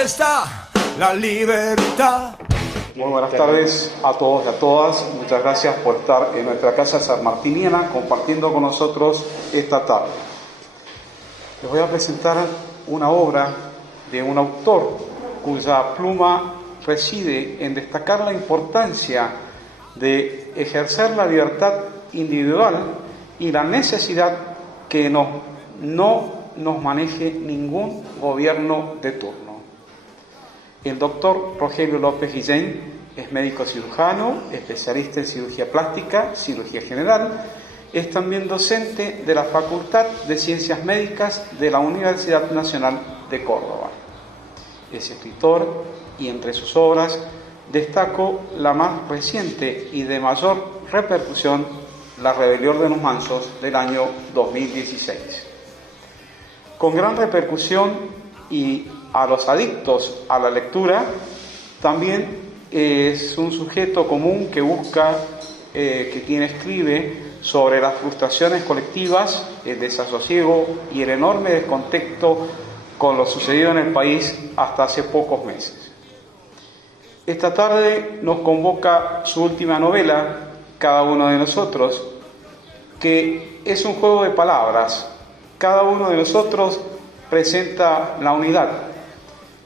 ¿Dónde está la libertad? Muy buenas tardes a todos y a todas. Muchas gracias por estar en nuestra casa sanmartiniana compartiendo con nosotros esta tarde. Les voy a presentar una obra de un autor cuya pluma reside en destacar la importancia de ejercer la libertad individual y la necesidad que no nos maneje ningún gobierno de turno. El doctor Rogelio López Guillén es médico cirujano, especialista en cirugía plástica, cirugía general. Es también docente de la Facultad de Ciencias Médicas de la Universidad Nacional de Córdoba. Es escritor y entre sus obras destaco la más reciente y de mayor repercusión, La rebelión de los mansos, del año 2016. Con gran repercusión y a los adictos a la lectura, también es un sujeto común que busca, escribe sobre las frustraciones colectivas, el desasosiego y el enorme descontento con lo sucedido en el país hasta hace pocos meses. Esta tarde nos convoca su última novela, Cada uno de nosotros, que es un juego de palabras. Cada uno de nosotros presenta la unidad,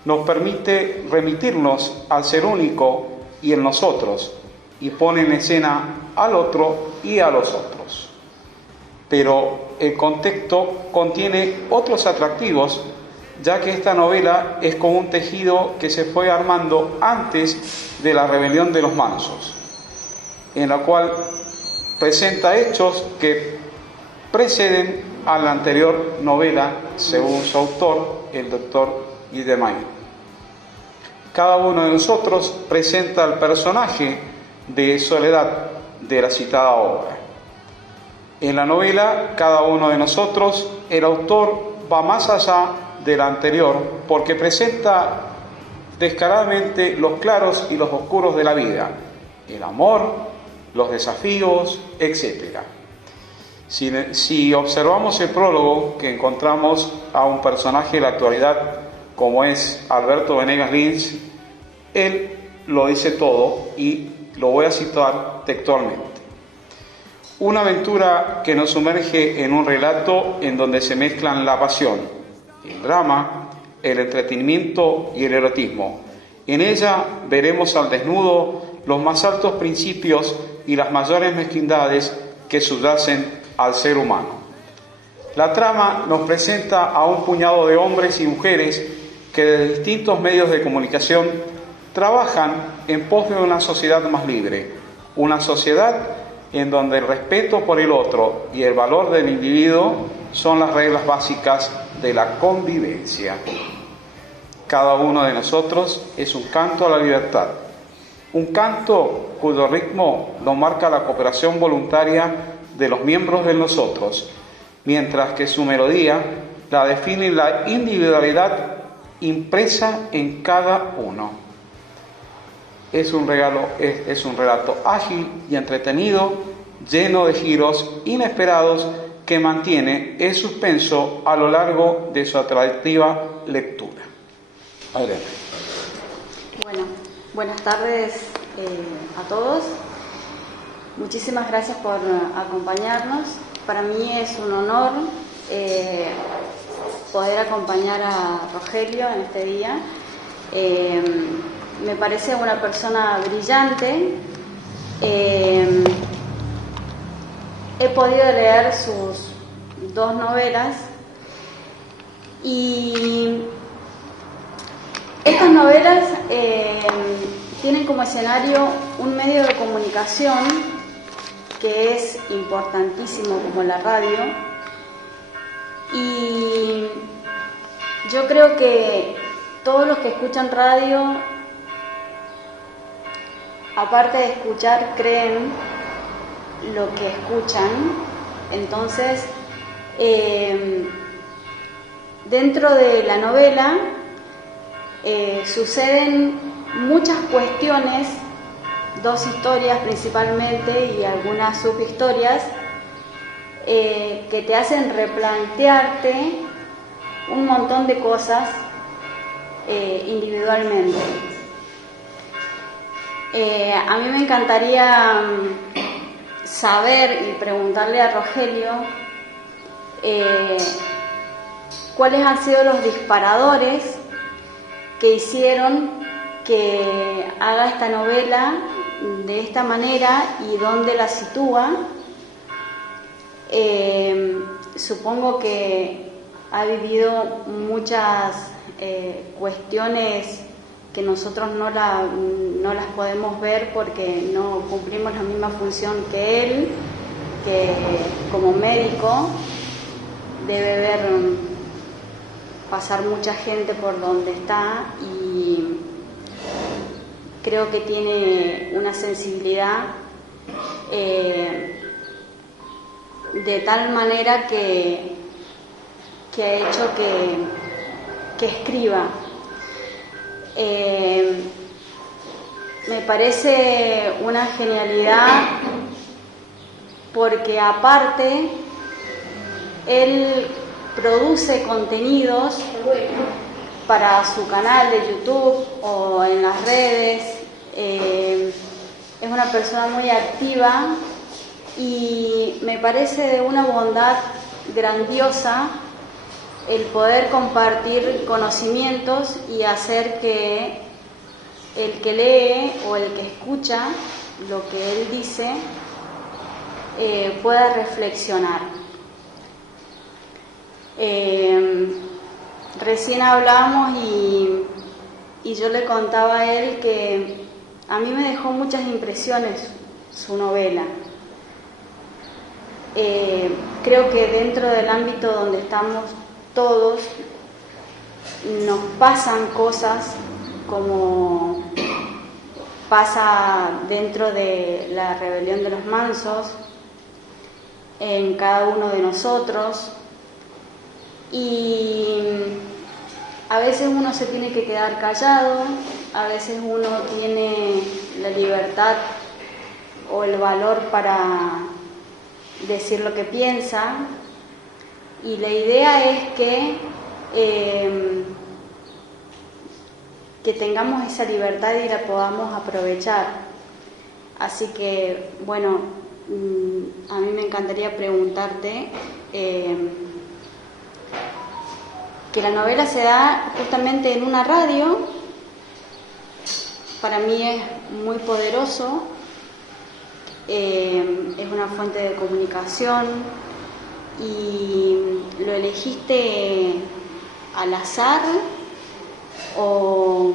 nos permite remitirnos al ser único y en nosotros, y pone en escena al otro y a los otros. Pero el contexto contiene otros atractivos, ya que esta novela es como un tejido que se fue armando antes de la rebelión de los mansos, en la cual presenta hechos que preceden a la anterior novela, según su autor, el doctor Guillén. Cada uno de nosotros presenta el personaje de Soledad de la citada obra. En la novela, Cada uno de nosotros, el autor va más allá de la anterior porque presenta descaradamente los claros y los oscuros de la vida, el amor, los desafíos, etc. Si observamos el prólogo, que encontramos a un personaje de la actualidad como es Alberto Venegas Lins, él lo dice todo y lo voy a citar textualmente. Una aventura que nos sumerge en un relato en donde se mezclan la pasión, el drama, el entretenimiento y el erotismo. En ella veremos al desnudo los más altos principios y las mayores mezquindades que subyacen al ser humano. La trama nos presenta a un puñado de hombres y mujeres que desde distintos medios de comunicación trabajan en pos de una sociedad más libre, una sociedad en donde el respeto por el otro y el valor del individuo son las reglas básicas de la convivencia. Cada uno de nosotros es un canto a la libertad, un canto cuyo ritmo lo marca la cooperación voluntaria de los miembros de nosotros, mientras que su melodía la define la individualidad impresa en cada uno. Es un relato ágil y entretenido, lleno de giros inesperados que mantiene el suspenso a lo largo de su atractiva lectura. Adelante. Bueno, buenas tardes a todos. Muchísimas gracias por acompañarnos. Para mí es un honor poder acompañar a Rogelio en este día. Me parece una persona brillante. He podido leer sus dos novelas y estas novelas tienen como escenario un medio de comunicación que es importantísimo como la radio, y yo creo que todos los que escuchan radio, aparte de escuchar, creen lo que escuchan. Entonces, dentro de la novela suceden muchas cuestiones, dos historias principalmente y algunas subhistorias que te hacen replantearte un montón de cosas individualmente. A mí me encantaría saber y preguntarle a Rogelio cuáles han sido los disparadores que hicieron que haga esta novela de esta manera y dónde la sitúa. Supongo que ha vivido muchas cuestiones que nosotros no las podemos ver porque no cumplimos la misma función que él, que como médico debe ver pasar mucha gente por donde está, y creo que tiene una sensibilidad de tal manera que ha hecho que escriba. Me parece una genialidad porque aparte él produce contenidos para su canal de YouTube o en las redes. Es una persona muy activa y me parece de una bondad grandiosa el poder compartir conocimientos y hacer que el que lee o el que escucha lo que él dice pueda reflexionar. Recién hablábamos y yo le contaba a él que a mí me dejó muchas impresiones su novela. Creo que dentro del ámbito donde estamos todos nos pasan cosas como pasa dentro de la rebelión de los mansos en cada uno de nosotros, y a veces uno se tiene que quedar callado, a veces uno tiene la libertad o el valor para decir lo que piensa, y la idea es que tengamos esa libertad y la podamos aprovechar. Así que, bueno, a mí me encantaría preguntarte que la novela se da justamente en una radio. Para mí es muy poderoso, es una fuente de comunicación, y lo elegiste al azar o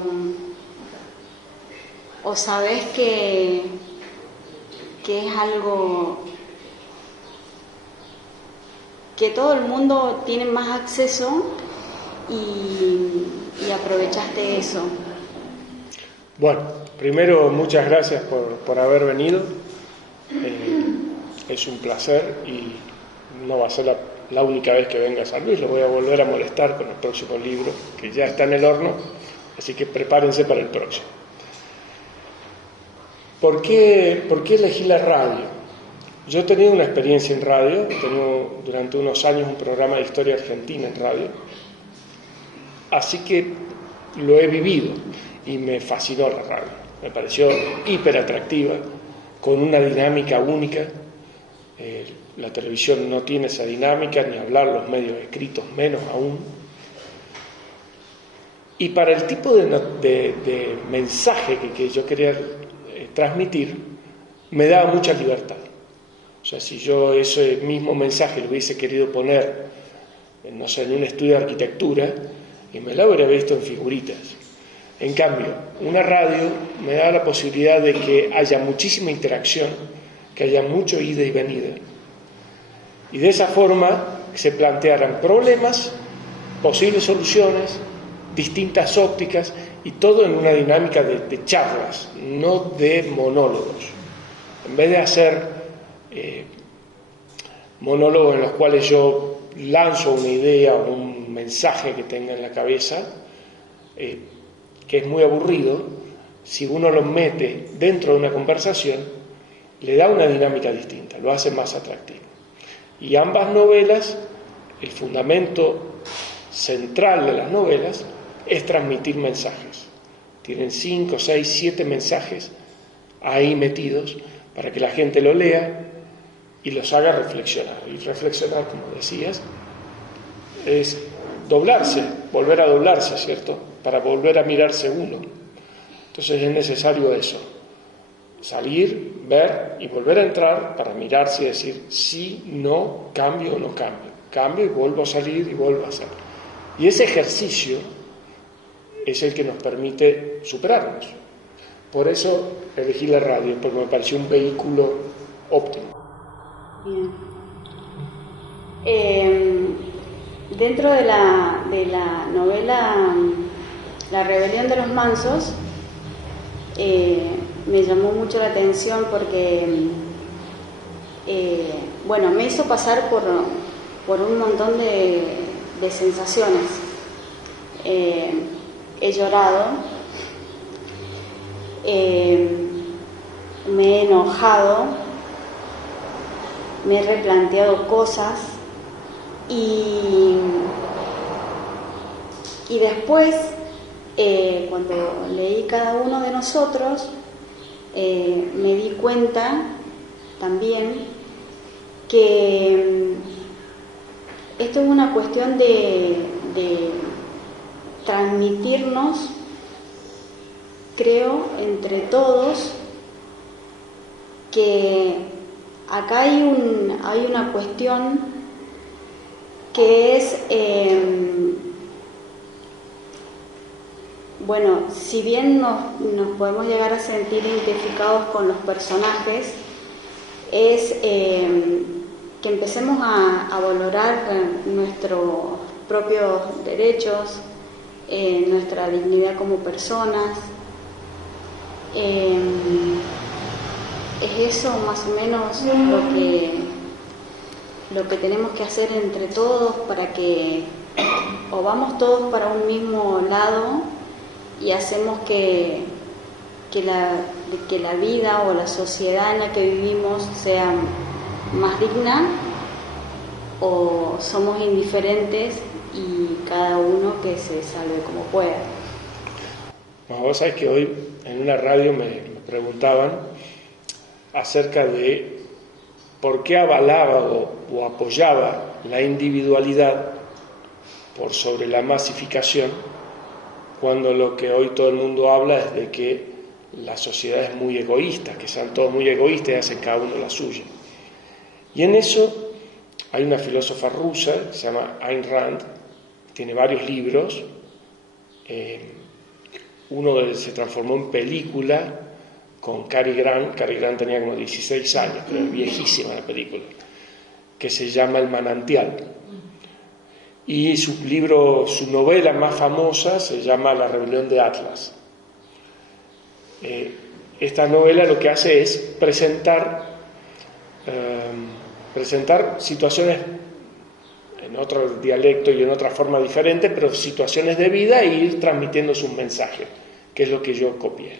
sabes que es algo que todo el mundo tiene más acceso y aprovechaste eso. Bueno, primero muchas gracias por haber venido. Es un placer y no va a ser la única vez que venga a San Luis. Lo voy a volver a molestar con el próximo libro, que ya está en el horno, así que prepárense para el próximo. ¿Por qué elegí la radio? Yo he tenido una experiencia en radio, he tenido durante unos años un programa de historia argentina en radio, así que lo he vivido y me fascinó la radio. Me pareció hiper atractiva, con una dinámica única. La televisión no tiene esa dinámica, ni hablar, los medios escritos menos aún. Y para el tipo de mensaje que yo quería transmitir, me daba mucha libertad. O sea, si yo ese mismo mensaje lo hubiese querido poner, no sé, en un estudio de arquitectura, y me lo hubiera visto en figuritas. En cambio, una radio me da la posibilidad de que haya muchísima interacción, que haya mucho ida y venida. Y de esa forma se plantearan problemas, posibles soluciones, distintas ópticas, y todo en una dinámica de charlas, no de monólogos. En vez de hacer monólogos en los cuales yo lanzo una idea o un mensaje que tenga en la cabeza, que es muy aburrido, si uno lo mete dentro de una conversación, le da una dinámica distinta, lo hace más atractivo. Y ambas novelas, el fundamento central de las novelas es transmitir mensajes. Tienen 5, 6, 7 mensajes ahí metidos para que la gente lo lea y los haga reflexionar. Y reflexionar, como decías, es doblarse, volver a doblarse, ¿cierto? Para volver a mirarse uno. Entonces es necesario eso, salir, ver y volver a entrar para mirarse y decir sí, no, cambio o no cambio. Cambio y vuelvo a salir y vuelvo a hacer. Y ese ejercicio es el que nos permite superarnos. Por eso elegí la radio, porque me pareció un vehículo óptimo. Bien. Dentro de la novela La rebelión de los mansos, me llamó mucho la atención porque me hizo pasar por un montón de sensaciones. He llorado, me he enojado, me he replanteado cosas y después, cuando leí Cada uno de nosotros, me di cuenta también que esto es una cuestión de transmitirnos, creo, entre todos, que acá hay una cuestión que es, si bien nos podemos llegar a sentir identificados con los personajes, es que empecemos a valorar nuestros propios derechos, nuestra dignidad como personas. Es eso más o menos lo que tenemos que hacer entre todos para que o vamos todos para un mismo lado y hacemos que la vida o la sociedad en la que vivimos sea más digna, o somos indiferentes y cada uno que se salve como pueda. Vos sabés que hoy en una radio me preguntaban acerca de por qué avalaba o apoyaba la individualidad por sobre la masificación, cuando lo que hoy todo el mundo habla es de que la sociedad es muy egoísta, que sean todos muy egoístas y hacen cada uno la suya. Y en eso hay una filósofa rusa que se llama Ayn Rand, tiene varios libros, uno se transformó en película con Cary Grant. Cary Grant tenía como 16 años, pero es viejísima la película, que se llama El manantial. Y su novela más famosa se llama La rebelión de Atlas. Esta novela lo que hace es presentar situaciones en otro dialecto y en otra forma diferente, pero situaciones de vida, e ir transmitiendo sus mensajes, que es lo que yo copié.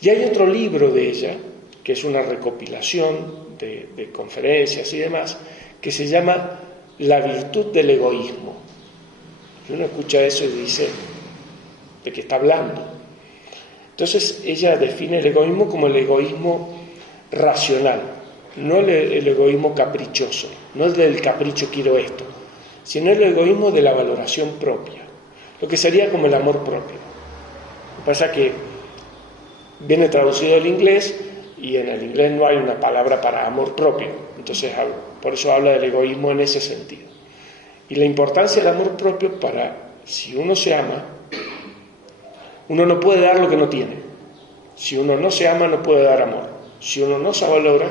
Y hay otro libro de ella, que es una recopilación de conferencias y demás, que se llama La virtud del egoísmo. Y uno escucha eso y dice, ¿de qué está hablando? Entonces ella define el egoísmo como el egoísmo racional, no el egoísmo caprichoso, no el del capricho quiero esto, sino el egoísmo de la valoración propia, lo que sería como el amor propio. Lo que pasa es que viene traducido del inglés y en el inglés no hay una palabra para amor propio, entonces por eso habla del egoísmo en ese sentido. Y la importancia del amor propio si uno se ama, uno no puede dar lo que no tiene. Si uno no se ama, no puede dar amor. Si uno no se valora,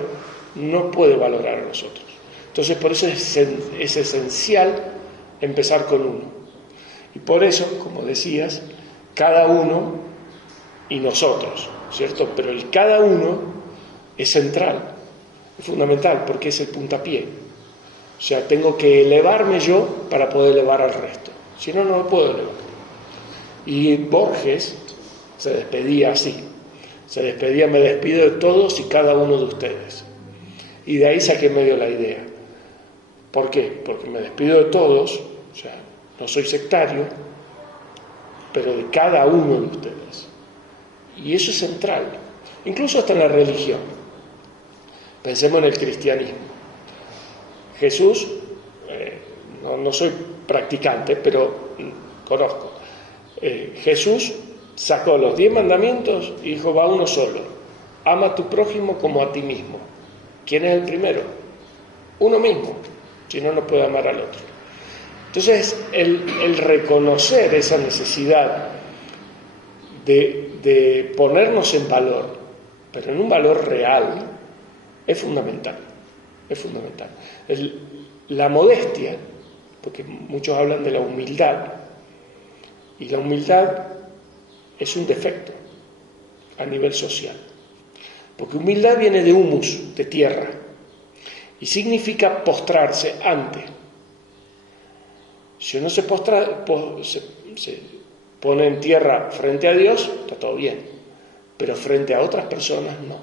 no puede valorar a los otros. Entonces por eso es esencial empezar con uno. Y por eso, como decías, cada uno y nosotros, ¿cierto? Pero el cada uno es central, es fundamental, porque es el puntapié. O sea, tengo que elevarme yo para poder elevar al resto. Si no, no lo puedo elevar. Y Borges se despedía así. Se despedía, me despido de todos y cada uno de ustedes. Y de ahí saqué medio la idea. ¿Por qué? Porque me despido de todos, o sea, no soy sectario, pero de cada uno de ustedes. Y eso es central, incluso hasta en la religión. Pensemos en el cristianismo. Jesús, no soy practicante, pero conozco. Jesús sacó los 10 mandamientos y dijo, va uno solo: ama a tu prójimo como a ti mismo. ¿Quién es el primero? Uno mismo, si no, no puede amar al otro. Entonces, el reconocer esa necesidad de ponernos en valor, pero en un valor real, es fundamental. Es fundamental. La modestia, porque muchos hablan de la humildad, y la humildad es un defecto a nivel social. Porque humildad viene de humus, de tierra, y significa postrarse ante. Si uno se pone en tierra frente a Dios, está todo bien, pero frente a otras personas no.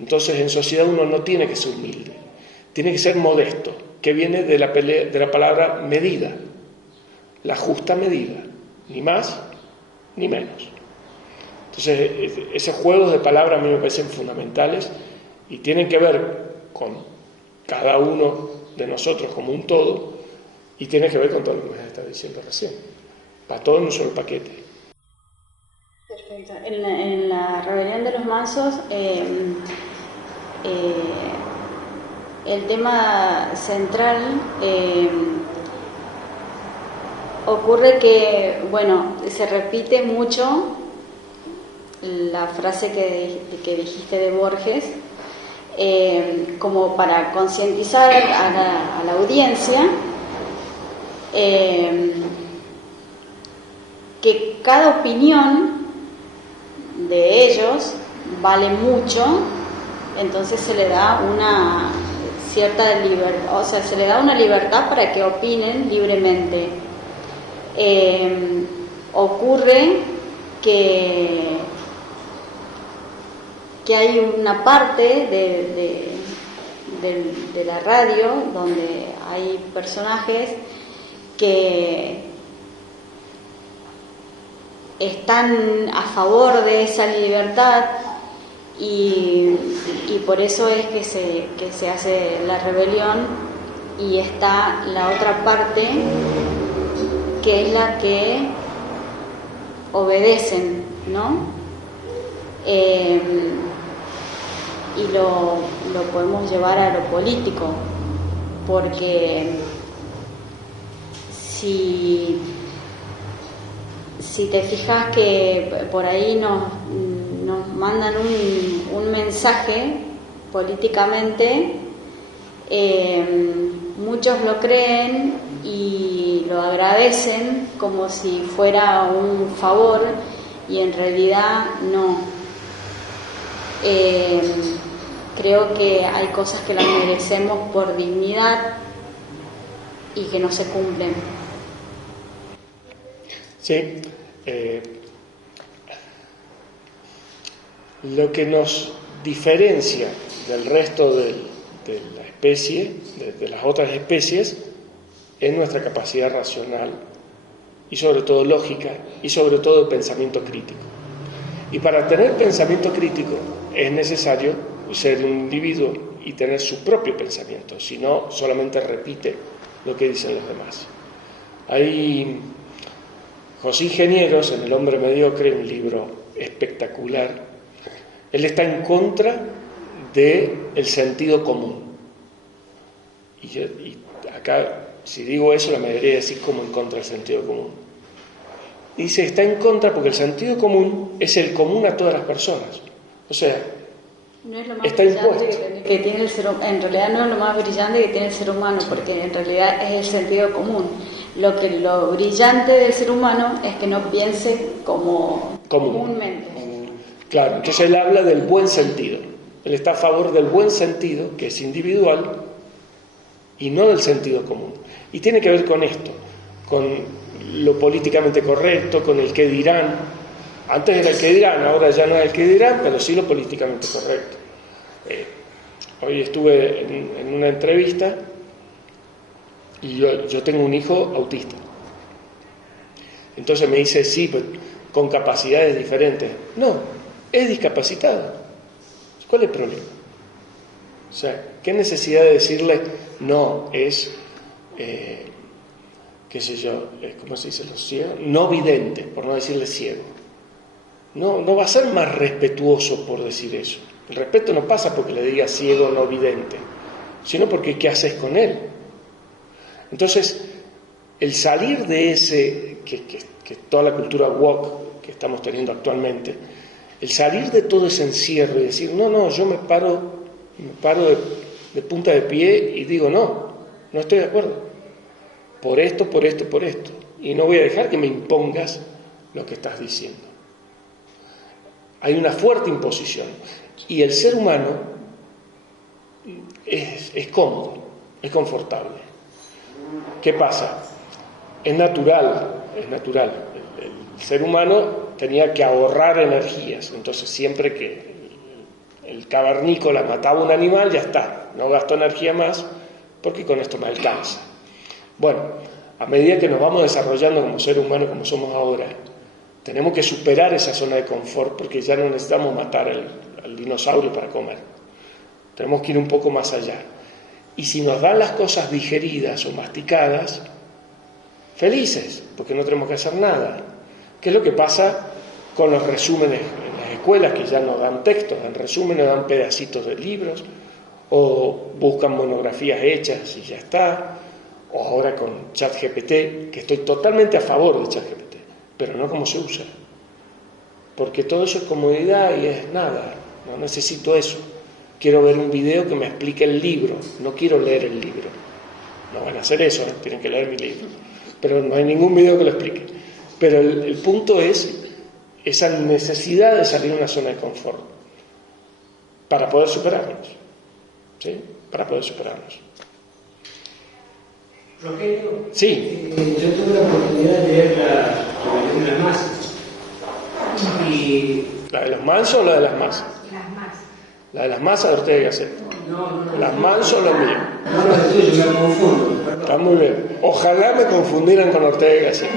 Entonces en sociedad uno no tiene que ser humilde, tiene que ser modesto, que viene de la palabra medida, la justa medida, ni más ni menos. Entonces esos juegos de palabras a mí me parecen fundamentales y tienen que ver con cada uno de nosotros como un todo, y tiene que ver con todo lo que me está diciendo recién. Para todo en un solo paquete. Perfecto. En la rebelión de los mansos, el tema central ocurre que, bueno, se repite mucho la frase que dijiste de Borges, como para concientizar a la audiencia que cada opinión de ellos vale mucho, entonces se le da una cierta libertad, o sea, se le da una libertad para que opinen libremente. Ocurre que hay una parte de la radio donde hay personajes que están a favor de esa libertad y por eso es que se hace la rebelión, y está la otra parte que es la que obedecen, ¿no? Y lo podemos llevar a lo político, porque si te fijas que por ahí nos mandan un mensaje políticamente, muchos lo creen y lo agradecen como si fuera un favor, y en realidad no. Creo que hay cosas que las merecemos por dignidad y que no se cumplen. Sí, lo que nos diferencia del resto de la especie, de las otras especies, es nuestra capacidad racional y sobre todo lógica y sobre todo pensamiento crítico. Y para tener pensamiento crítico es necesario ser un individuo y tener su propio pensamiento, si no solamente repite lo que dicen los demás. Hay José Ingenieros, en El hombre mediocre, un libro espectacular. Él está en contra del sentido común. Y acá, si digo eso, la mayoría decís como en contra del sentido común. Dice, está en contra porque el sentido común es el común a todas las personas. O sea, no es lo más está brillante impuesto. que tiene el ser humano. En realidad no es lo más brillante que tiene el ser humano, porque en realidad es el sentido común. Lo brillante del ser humano es que no piense comúnmente. Claro, entonces él habla del buen sentido. Él está a favor del buen sentido, que es individual, y no del sentido común. Y tiene que ver con esto, con lo políticamente correcto, con el qué dirán. Antes era el qué dirán, ahora ya no es el qué dirán, pero sí lo políticamente correcto. Hoy estuve en una entrevista y yo tengo un hijo autista. Entonces me dice, sí, pero con capacidades diferentes. No, es discapacitado. ¿Cuál es el problema? O sea, ¿qué necesidad de decirle, no, es, qué sé yo, ¿cómo se dice los ciegos? No vidente, por no decirle ciego. No va a ser más respetuoso por decir eso. El respeto no pasa porque le diga ciego, no vidente, sino porque ¿qué haces con él? Entonces, el salir de ese, que toda la cultura woke que estamos teniendo actualmente, el salir de todo ese encierro y decir, no, yo me paro de punta de pie y digo, no estoy de acuerdo, por esto, y no voy a dejar que me impongas lo que estás diciendo. Hay una fuerte imposición, y el ser humano es cómodo, es confortable. ¿Qué pasa? Es natural. El ser humano tenía que ahorrar energías, entonces siempre que el cavernícola mataba un animal, ya está, no gastó energía más, porque con esto me alcanza. Bueno, a medida que nos vamos desarrollando como ser humano, como somos ahora, tenemos que superar esa zona de confort, porque ya no necesitamos matar al dinosaurio para comer. Tenemos que ir un poco más allá. Y si nos dan las cosas digeridas o masticadas, felices, porque no tenemos que hacer nada. ¿Qué es lo que pasa con los resúmenes en las escuelas, que ya no dan textos, dan resúmenes, dan pedacitos de libros, o buscan monografías hechas y ya está, o ahora con ChatGPT, que estoy totalmente a favor de ChatGPT, pero no como se usa, porque todo eso es comodidad y es nada, no necesito eso. Quiero ver un video que me explique el libro, no quiero leer el libro. No van a hacer eso, ¿eh? Tienen que leer mi libro, pero no hay ningún video que lo explique. Pero el punto es esa necesidad de salir de una zona de confort para poder superarnos, ¿sí? Para poder superarnos. Rogelio, sí. Yo tuve la oportunidad de leer la Rebelión de las Masas. ¿La de los mansos o la de las masas? Las masas. La de las masas de Ortega y Gasset. No. Las mansos son los míos. No, es tuyo, me confundo. Perdón. Está muy bien. Ojalá me confundieran con Ortega y Gasset.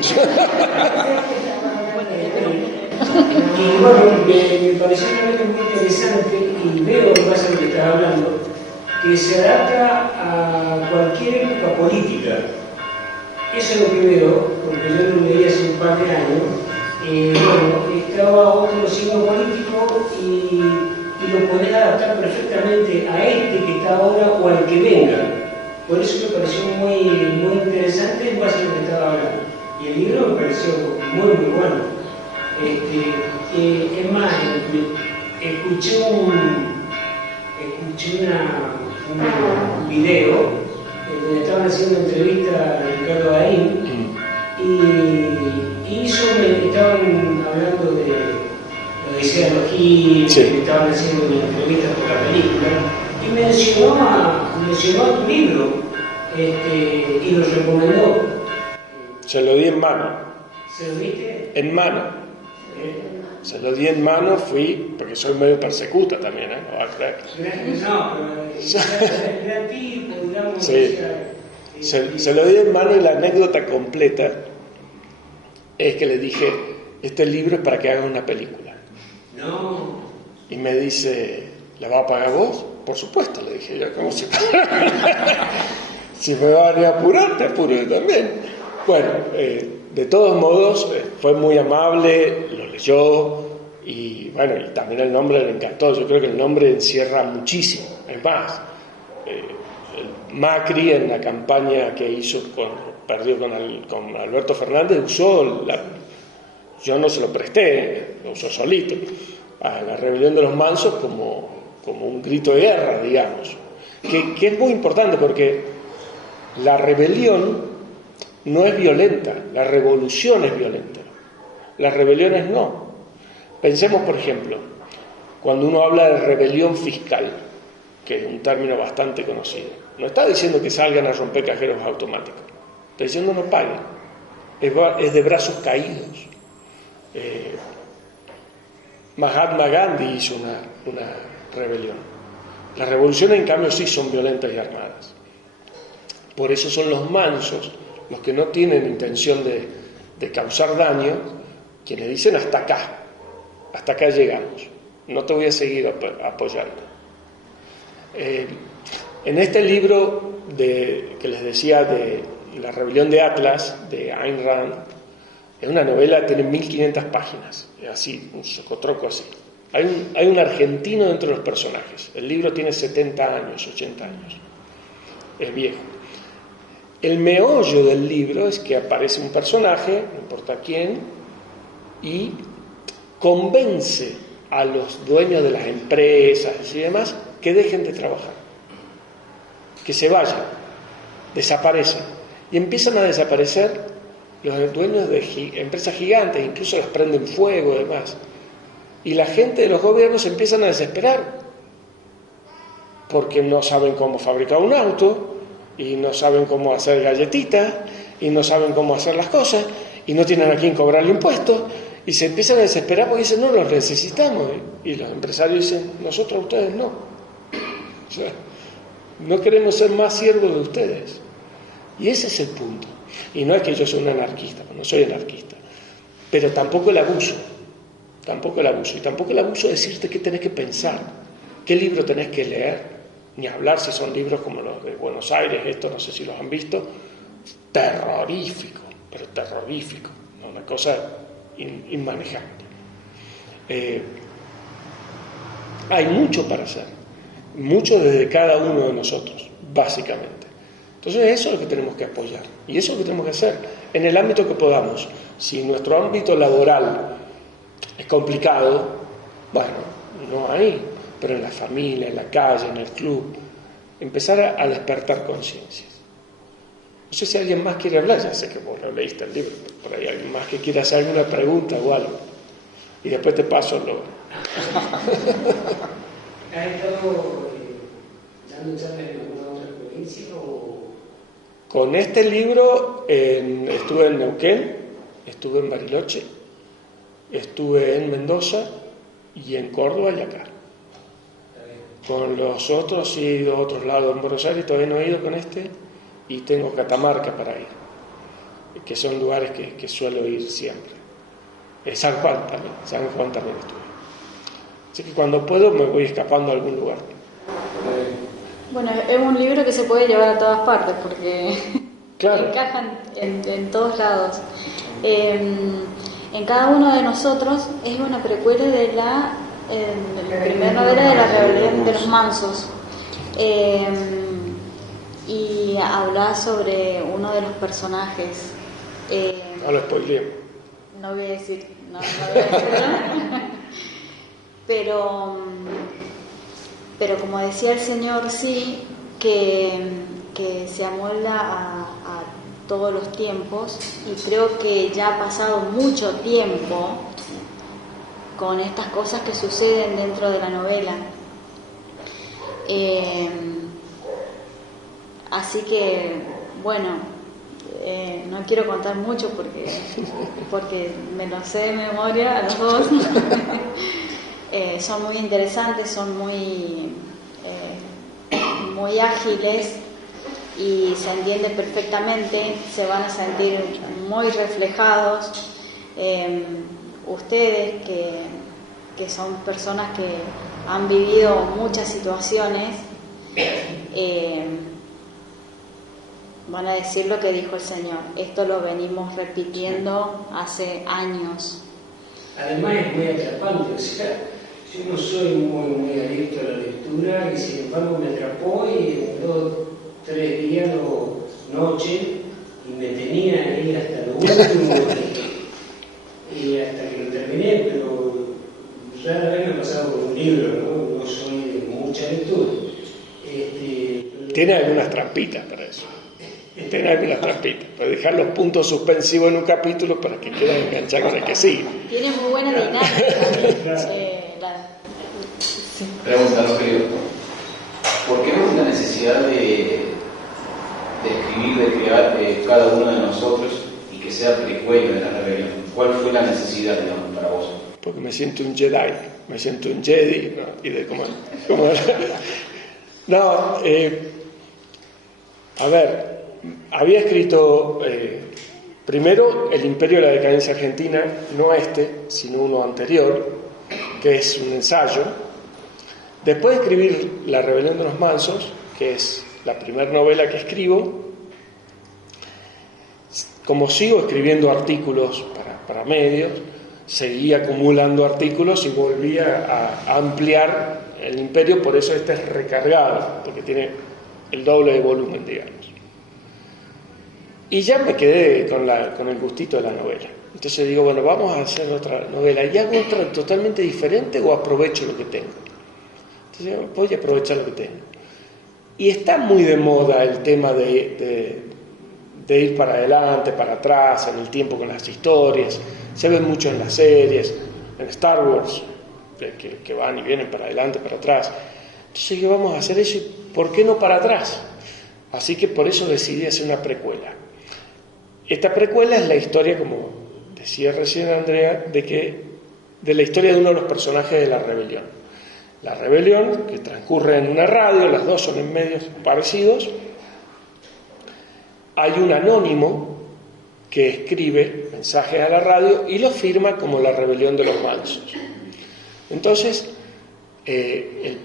Y bueno, me pareció realmente muy interesante y veo que pasa lo que estás hablando, que se adapta a cualquier época política. Eso es lo que veo, porque yo lo leí hace un par de años. Bueno, estaba otro signo político y lo podés adaptar perfectamente a este que está ahora o al que venga. Por eso me pareció muy interesante en base a lo que estaba hablando. Y el libro me pareció muy bueno. Es más, escuché un video donde estaban haciendo entrevista a Ricardo Darín y estaban hablando de la Odisea de los Giles, sí. que estaban haciendo una entrevista por la película y mencionó a tu libro y lo recomendó. Se lo di en mano. ¿Se lo diste? En mano. Se lo di en mano, fui, porque soy medio persecuta también, ¿eh? No va a creer. No, pero gran tipo, digamos. Sí. Se lo di en mano y la anécdota completa es que le dije, este libro es para que hagas una película. No. Y me dice, ¿la vas a pagar vos? Por supuesto, le dije yo, ¿cómo se si me van a apurar, te apuro yo también. Bueno, de todos modos, fue muy amable, lo leyó y bueno, y también el nombre le encantó. Yo creo que el nombre encierra muchísimo. Es más, Macri en la campaña que hizo perdió con Alberto Fernández usó yo no se lo presté, lo usó solito, a la rebelión de los mansos como un grito de guerra, digamos, que es muy importante porque la rebelión no es violenta, la revolución es violenta, las rebeliones no. Pensemos, por ejemplo, cuando uno habla de rebelión fiscal, que es un término bastante conocido, no está diciendo que salgan a romper cajeros automáticos, está diciendo no paguen, es de brazos caídos. Mahatma Gandhi hizo una rebelión. Las revoluciones, en cambio, sí son violentas y armadas. Por eso son los mansos los que no tienen intención de de causar daño, quienes dicen hasta acá llegamos, no te voy a seguir apoyando. En este libro que les decía de La rebelión de Atlas, de Ayn Rand, es una novela, tiene 1500 páginas, así, un socotroco así. Hay un argentino dentro de los personajes. El libro tiene 70 años, 80 años. Es viejo. El meollo del libro es que aparece un personaje, no importa quién, y convence a los dueños de las empresas y demás que dejen de trabajar, que se vayan, desaparecen. Y empiezan a desaparecer los dueños de empresas gigantes, incluso las prenden fuego y demás. Y la gente de los gobiernos empiezan a desesperar, porque no saben cómo fabricar un auto, y no saben cómo hacer galletitas, y no saben cómo hacer las cosas, y no tienen a quién cobrarle impuestos, y se empiezan a desesperar porque dicen, no, los necesitamos. Y los empresarios dicen, nosotros a ustedes no. O sea, no queremos ser más siervos de ustedes. Y ese es el punto. Y no es que yo soy un anarquista, no soy anarquista, pero tampoco el abuso. Tampoco el abuso. Y tampoco el abuso de decirte qué tenés que pensar, qué libro tenés que leer. Ni hablar si son libros como los de Buenos Aires, esto no sé si los han visto, terrorífico, pero terrorífico, ¿no? Una cosa inmanejable. Hay mucho para hacer, mucho desde cada uno de nosotros, básicamente. Entonces eso es lo que tenemos que apoyar, y eso es lo que tenemos que hacer, en el ámbito que podamos. Si nuestro ámbito laboral es complicado, bueno, no hay, pero en la familia, en la calle, en el club, empezar a despertar conciencias. No sé si alguien más quiere hablar, ya sé que vos lo leíste el libro, pero por ahí alguien más que quiera hacer alguna pregunta o algo. Y después te paso lo... ¿Has estado dando charlas en alguna otra provincia o...? Con este libro estuve en Neuquén, estuve en Bariloche, estuve en Mendoza y en Córdoba y acá. Con los otros sí he ido a otros lados. En Buenos Aires todavía no he ido con este, y tengo Catamarca para ir, que son lugares que suelo ir siempre. San Juan también estuve. Así que cuando puedo me voy escapando a algún lugar. Bueno, es un libro que se puede llevar a todas partes porque claro, encajan en todos lados. En cada uno de nosotros es una precuela de la primera novela de La rebelión de los mansos. Y habla sobre uno de los personajes. No lo spoileé. No voy a decir, no voy a decirlo. Pero como decía el Señor, sí, que se amolda a todos los tiempos, y creo que ya ha pasado mucho tiempo con estas cosas que suceden dentro de la novela. Así que, bueno, no quiero contar mucho porque me lo sé de memoria a los dos. Son muy interesantes, son muy ágiles y se entiende perfectamente, se van a sentir muy reflejados. Ustedes que son personas que han vivido muchas situaciones, van a decir lo que dijo el Señor. Esto lo venimos repitiendo hace años. Además es muy atrapante, o sea, yo no soy muy adicto a la lectura, y sin embargo me atrapó, y en 2 o 3 días o noche, y me tenía ahí hasta lo último, y hasta que lo terminé, pero rara vez me ha pasado con un libro, no soy de mucha lectura. Tiene algunas trampitas para eso. Tiene algunas trampitas, para dejar los puntos suspensivos en un capítulo para que quieran enganchar con el que sigue. Tiene muy buena dinámica. Pregunta, querido. ¿Por qué no la necesidad de escribir, de crear cada uno de nosotros y que sea precuela de la rebelión? ¿Cuál fue la necesidad, digamos, para vos? Porque me siento un Jedi, me siento un Jedi, ¿no? Y de cómo no, a ver, había escrito Primero, El Imperio de la Decadencia Argentina, no este, sino uno anterior, que es un ensayo. Después de escribir La Rebelión de los Mansos, que es la primera novela que escribo, como sigo escribiendo artículos para medios, seguí acumulando artículos y volví a ampliar El Imperio, por eso este es recargado, porque tiene el doble de volumen, digamos. Y ya me quedé con el gustito de la novela. Entonces digo, bueno, vamos a hacer otra novela. ¿Y hago otra totalmente diferente o aprovecho lo que tengo? Entonces voy a aprovechar lo que tengo. Y está muy de moda el tema de ir para adelante, para atrás, en el tiempo con las historias. Se ve mucho en las series, en Star Wars, que van y vienen para adelante, para atrás. Entonces dije, vamos a hacer eso, y ¿por qué no para atrás? Así que por eso decidí hacer una precuela. Esta precuela es la historia, como decía recién Andrea, de la historia de uno de los personajes de la rebelión. La rebelión, que transcurre en una radio, las dos son en medios parecidos. Hay un anónimo que escribe mensajes a la radio y lo firma como La Rebelión de los Mansos. Entonces, el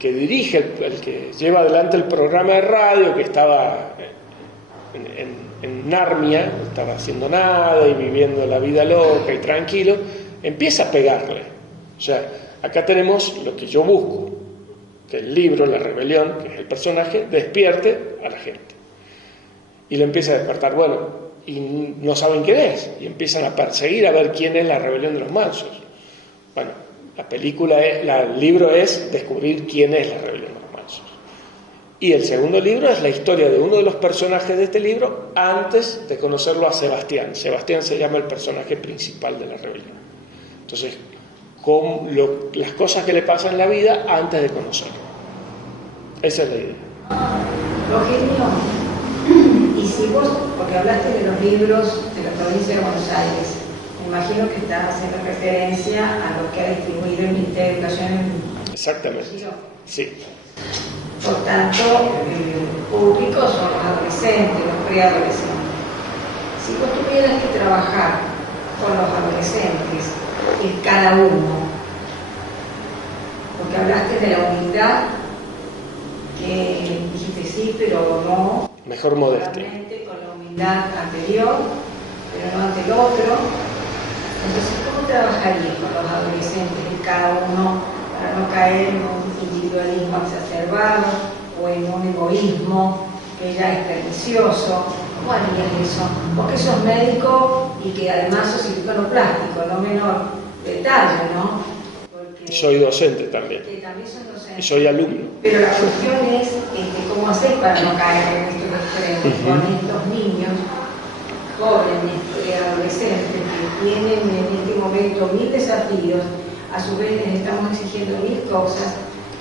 que dirige, el que lleva adelante el programa de radio, que estaba en Narnia, no estaba haciendo nada y viviendo la vida loca y tranquilo, empieza a pegarle. O sea, acá tenemos lo que yo busco, que el libro, La Rebelión, que es el personaje, despierte a la gente. Y lo empieza a despertar, bueno, y no saben quién es, y empiezan a perseguir a ver quién es la rebelión de los mansos. Bueno, el libro es descubrir quién es la rebelión de los mansos. Y el segundo libro es la historia de uno de los personajes de este libro antes de conocerlo a Sebastián. Sebastián se llama el personaje principal de la rebelión. Entonces, las cosas que le pasan en la vida antes de conocerlo. Esa es la idea. Rogelio, y si vos, porque hablaste de los libros de la provincia de Buenos Aires, me imagino que estás haciendo referencia a lo que ha distribuido el Ministerio de Educación. Exactamente. Sí. Por tanto, el público son los adolescentes, los preadolescentes. Si vos tuvieras que trabajar con los adolescentes, en cada uno, porque hablaste de la humildad, que dijiste sí, pero no. Mejor modestia. Con la humildad anterior, pero no ante el otro. Entonces, ¿cómo trabajarías con los adolescentes en cada uno para no caer en un individualismo exacerbado o en un egoísmo que ya es pernicioso? ¿Cómo harías eso? Porque sos médico y que además sos cirujano plástico, no menor detalle, ¿no? Porque soy docente también. Que también sos docente. Y soy alumno. Pero la cuestión es cómo hacer para no caer en estos extremos con estos niños jóvenes y adolescentes que tienen en este momento 1000 desafíos, a su vez les estamos exigiendo 1000 cosas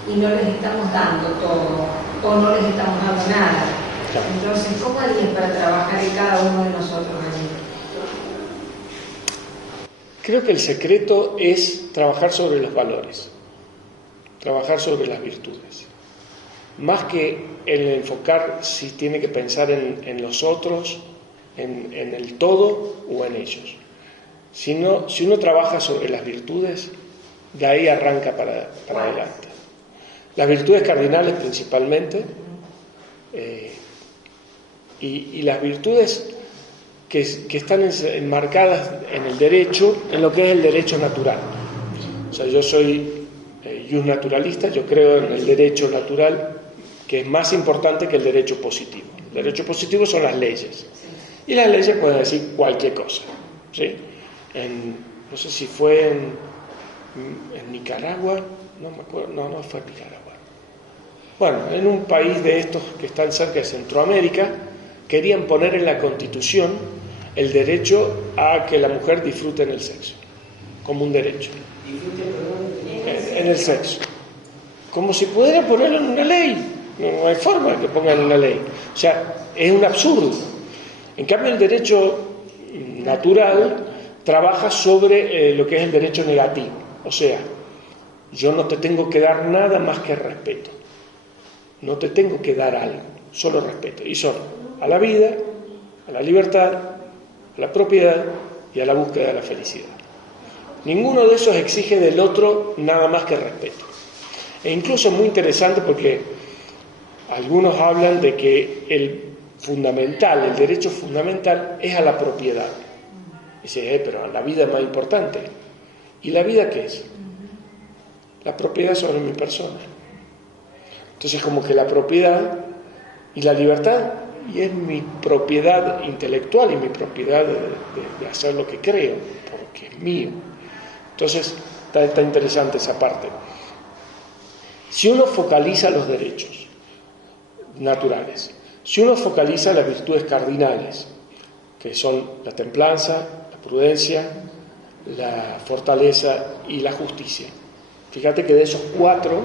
y no les estamos dando todo o no les estamos dando nada. Claro. Entonces, ¿cómo harías para trabajar en cada uno de nosotros allí? Creo que el secreto es trabajar sobre los valores, trabajar sobre las virtudes. Más que el enfocar si tiene que pensar en los otros, en el todo o en ellos. Si uno trabaja sobre las virtudes, de ahí arranca para adelante. Las virtudes cardinales principalmente, y las virtudes que están enmarcadas en el derecho, en lo que es el derecho natural. O sea, yo soy jus naturalista, yo creo en el derecho natural, que es más importante que el derecho positivo. El derecho positivo son las leyes. Y las leyes pueden decir cualquier cosa, ¿sí? No sé si fue en Nicaragua, no me acuerdo, no fue en Nicaragua. Bueno, en un país de estos que están cerca de Centroamérica, querían poner en la Constitución el derecho a que la mujer disfrute en el sexo, como un derecho. En el sexo. Como si pudiera ponerlo en una ley. No hay forma de que pongan en una ley. O sea, es un absurdo. En cambio, el derecho natural trabaja sobre lo que es el derecho negativo. O sea, yo no te tengo que dar nada más que respeto. No te tengo que dar algo, solo respeto. Y son a la vida, a la libertad a la propiedad y a la búsqueda de la felicidad. Ninguno de esos exige del otro nada más que respeto. E incluso es muy interesante porque algunos hablan de que el derecho fundamental es a la propiedad. Dice, pero la vida es más importante. ¿Y la vida qué es? La propiedad sobre mi persona. Entonces, como que la propiedad y la libertad, y es mi propiedad intelectual y mi propiedad de hacer lo que creo, porque es mío. Entonces, está interesante esa parte. Si uno focaliza los derechos naturales, si uno focaliza las virtudes cardinales, que son la templanza, la prudencia, la fortaleza y la justicia. Fíjate que de esos 4,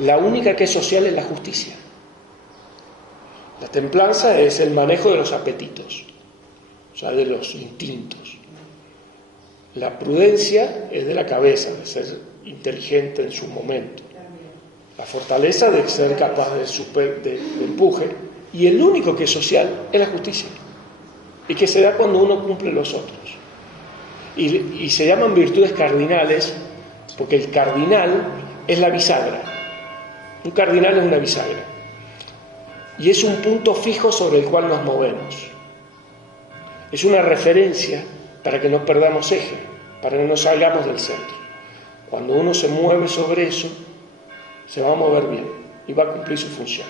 la única que es social es la justicia. La templanza es el manejo de los apetitos, o sea, de los instintos. La prudencia es de la cabeza, de ser inteligente en su momento. La fortaleza de ser capaz de empuje. Y el único que es social es la justicia. Y que se da cuando uno cumple los otros. Y se llaman virtudes cardinales porque el cardinal es la bisagra. Un cardinal es una bisagra. Y es un punto fijo sobre el cual nos movemos. Es una referencia para que no perdamos eje, para que no salgamos del centro. Cuando uno se mueve sobre eso, se va a mover bien y va a cumplir su función.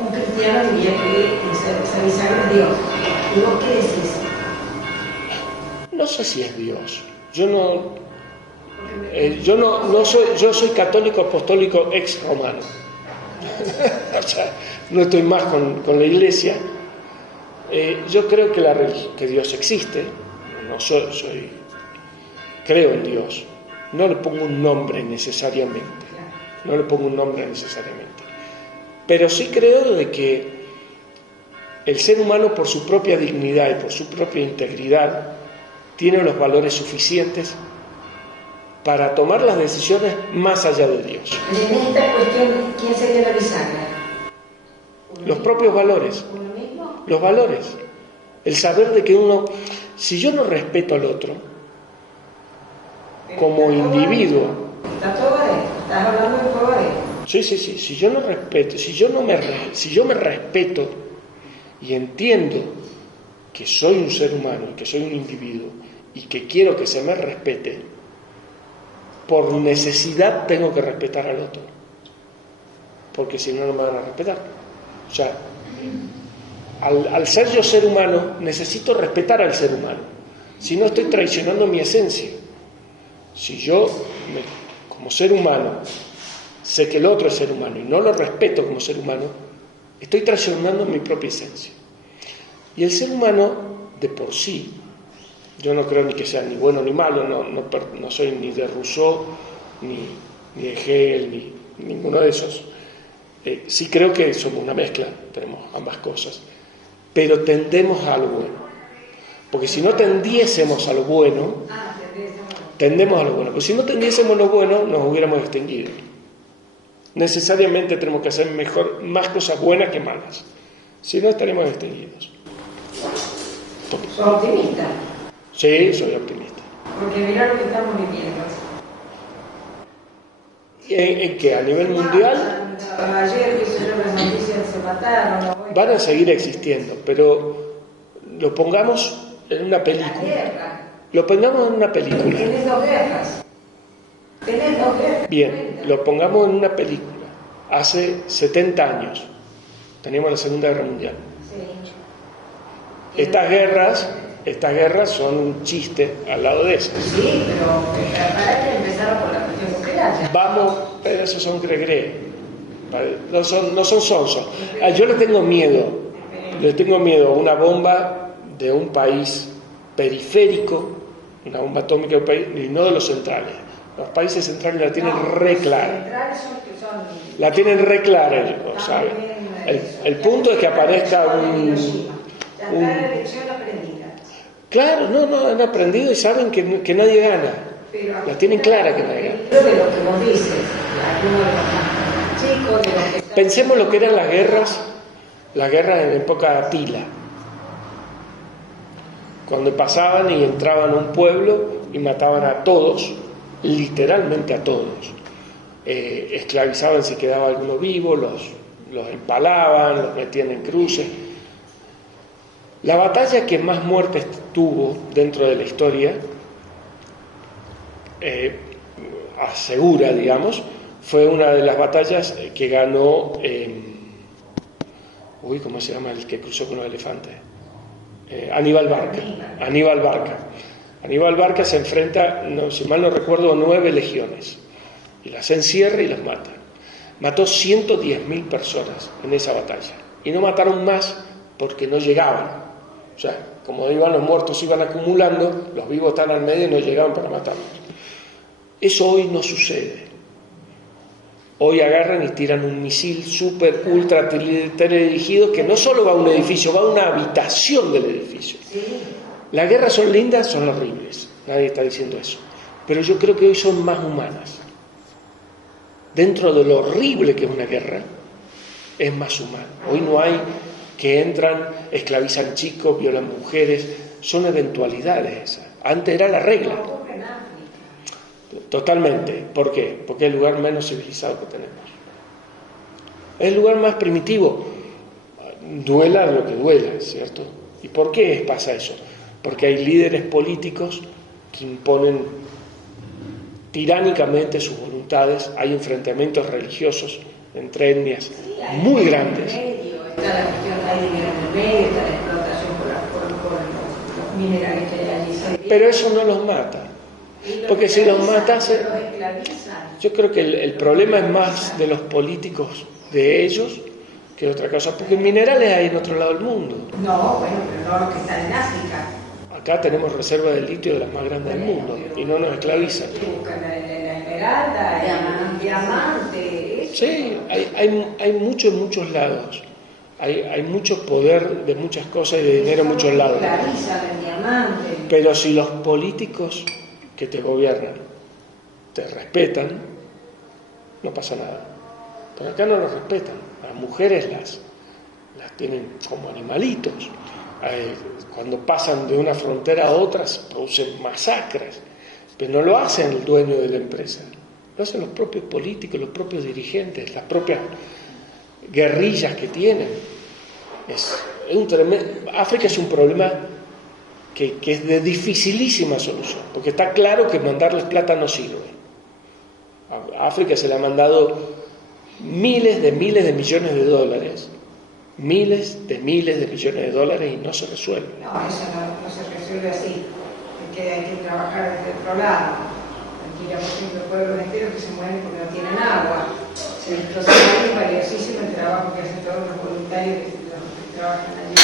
Un cristiano diría que esa bisagra es Dios. ¿Y vos qué decís? No sé si es Dios. Yo soy católico apostólico ex romano. O sea, no estoy más con la iglesia. Yo creo que Dios existe. Creo en Dios. No le pongo un nombre necesariamente. Pero sí creo de que el ser humano, por su propia dignidad y por su propia integridad, tiene los valores suficientes para tomar las decisiones más allá de Dios. En esta cuestión, ¿quién sería la bisagra? Los propios valores. ¿Uno mismo? Los valores. El saber de que si yo no respeto al otro, como individuo. Está todo adentro. Estás hablando de todo adentro. Sí. Si yo no respeto, si yo me respeto y entiendo que soy un ser humano, que soy un individuo y que quiero que se me respete, por necesidad tengo que respetar al otro, porque si no, no me van a respetar. O sea, al ser yo ser humano, necesito respetar al ser humano, si no estoy traicionando mi esencia. Si yo, como ser humano, sé que el otro es ser humano y no lo respeto como ser humano, estoy traicionando mi propia esencia. Y el ser humano, de por sí, yo no creo ni que sea ni bueno ni malo, no soy ni de Rousseau, ni de Hegel, ni ninguno de esos. Sí creo que somos una mezcla, tenemos ambas cosas, pero tendemos a lo bueno. Porque si no tendiésemos a lo bueno, tendemos a lo bueno. Porque si no tendiésemos a lo bueno, nos hubiéramos extinguido. Necesariamente tenemos que hacer más cosas buenas que malas. Si no, estaremos extinguidos. ¿Sos optimista? Sí, soy optimista. Porque mirá lo que estamos viviendo. ¿En qué? ¿A nivel mundial? Ayer, que se las noticias se mataron. Van a seguir existiendo, pero lo pongamos en una película. La guerra. Lo pongamos en una película. Tenés dos guerras. Bien, lo pongamos en una película. Hace 70 años teníamos la Segunda Guerra Mundial. Sí. Estas guerras son un chiste al lado de esas. Sí, pero para que empezaron por la cuestión nuclear. Vamos, pero esos son gregre. No son sonsos. Yo le tengo miedo a una bomba de un país periférico, una bomba atómica de un país, y no de los centrales. Los países centrales la tienen re clara. La tienen re clara ellos, ¿saben? El punto es que aparezca un... La lección aprendida. Claro, no, han aprendido y saben que nadie gana. La tienen clara que nadie gana. Creo que lo que vos dices, algunos de los más chicos, de los que... Pensemos lo que eran las guerras en época de Atila. cuando pasaban y entraban a un pueblo y mataban a todos, literalmente a todos. Esclavizaban si quedaba alguno vivo, los empalaban, los metían en cruces. La batalla que más muertes tuvo dentro de la historia, asegura, digamos, fue una de las batallas que ganó, ¿cómo se llama el que cruzó con los elefantes? Aníbal Barca. Aníbal Barca se enfrenta, si mal no recuerdo, 9 legiones, y las encierra y las mata. Mató 110.000 personas en esa batalla, y no mataron más porque no llegaban. O sea, como iban los muertos, iban acumulando, los vivos están al medio y no llegaban para matarlos. Eso hoy no sucede. Hoy agarran y tiran un misil súper, ultra teledirigido que no solo va a un edificio, va a una habitación del edificio. Las guerras son lindas, son horribles, nadie está diciendo eso. Pero yo creo que hoy son más humanas. Dentro de lo horrible que es una guerra, es más humano. Hoy no hay que entran, esclavizan chicos, violan mujeres, son eventualidades esas. Antes era la regla. Totalmente. ¿Por qué? Porque es el lugar menos civilizado que tenemos. Es el lugar más primitivo. Duela lo que duela, ¿cierto? ¿Y por qué pasa eso? Porque hay líderes políticos que imponen tiránicamente sus voluntades, hay enfrentamientos religiosos entre etnias muy grandes. Está la cuestión, hay dinero en el medio, está la explotación por los minerales que hay allí. Pero eso no los mata. Porque si los matase, yo creo que el problema es más de los políticos de ellos que otra cosa, porque minerales hay en otro lado del mundo. No, bueno, pero no los que están en África. Acá tenemos reservas de litio de las más grandes del mundo y no nos esclavizan. Buscan la esmeralda, el diamante. Sí, hay mucho en muchos lados. Hay mucho poder de muchas cosas y de dinero en muchos lados. Pero si los políticos que te gobiernan te respetan, no pasa nada. Pero acá no los respetan. A las mujeres las tienen como animalitos. Cuando pasan de una frontera a otra producen masacres. Pero no lo hacen el dueño de la empresa. Lo hacen los propios políticos, los propios dirigentes, las propias guerrillas que tienen. África es un problema que es de dificilísima solución, porque está claro que mandarles plata no sirve. A África se le han mandado miles de millones de dólares, y no se resuelve. No, eso no se resuelve así, porque hay que trabajar desde otro lado. Aquí, por ejemplo, pueblos enteros que se mueren porque no tienen agua. Entonces es valiosísimo el trabajo que hacen todos los voluntarios que trabajan allí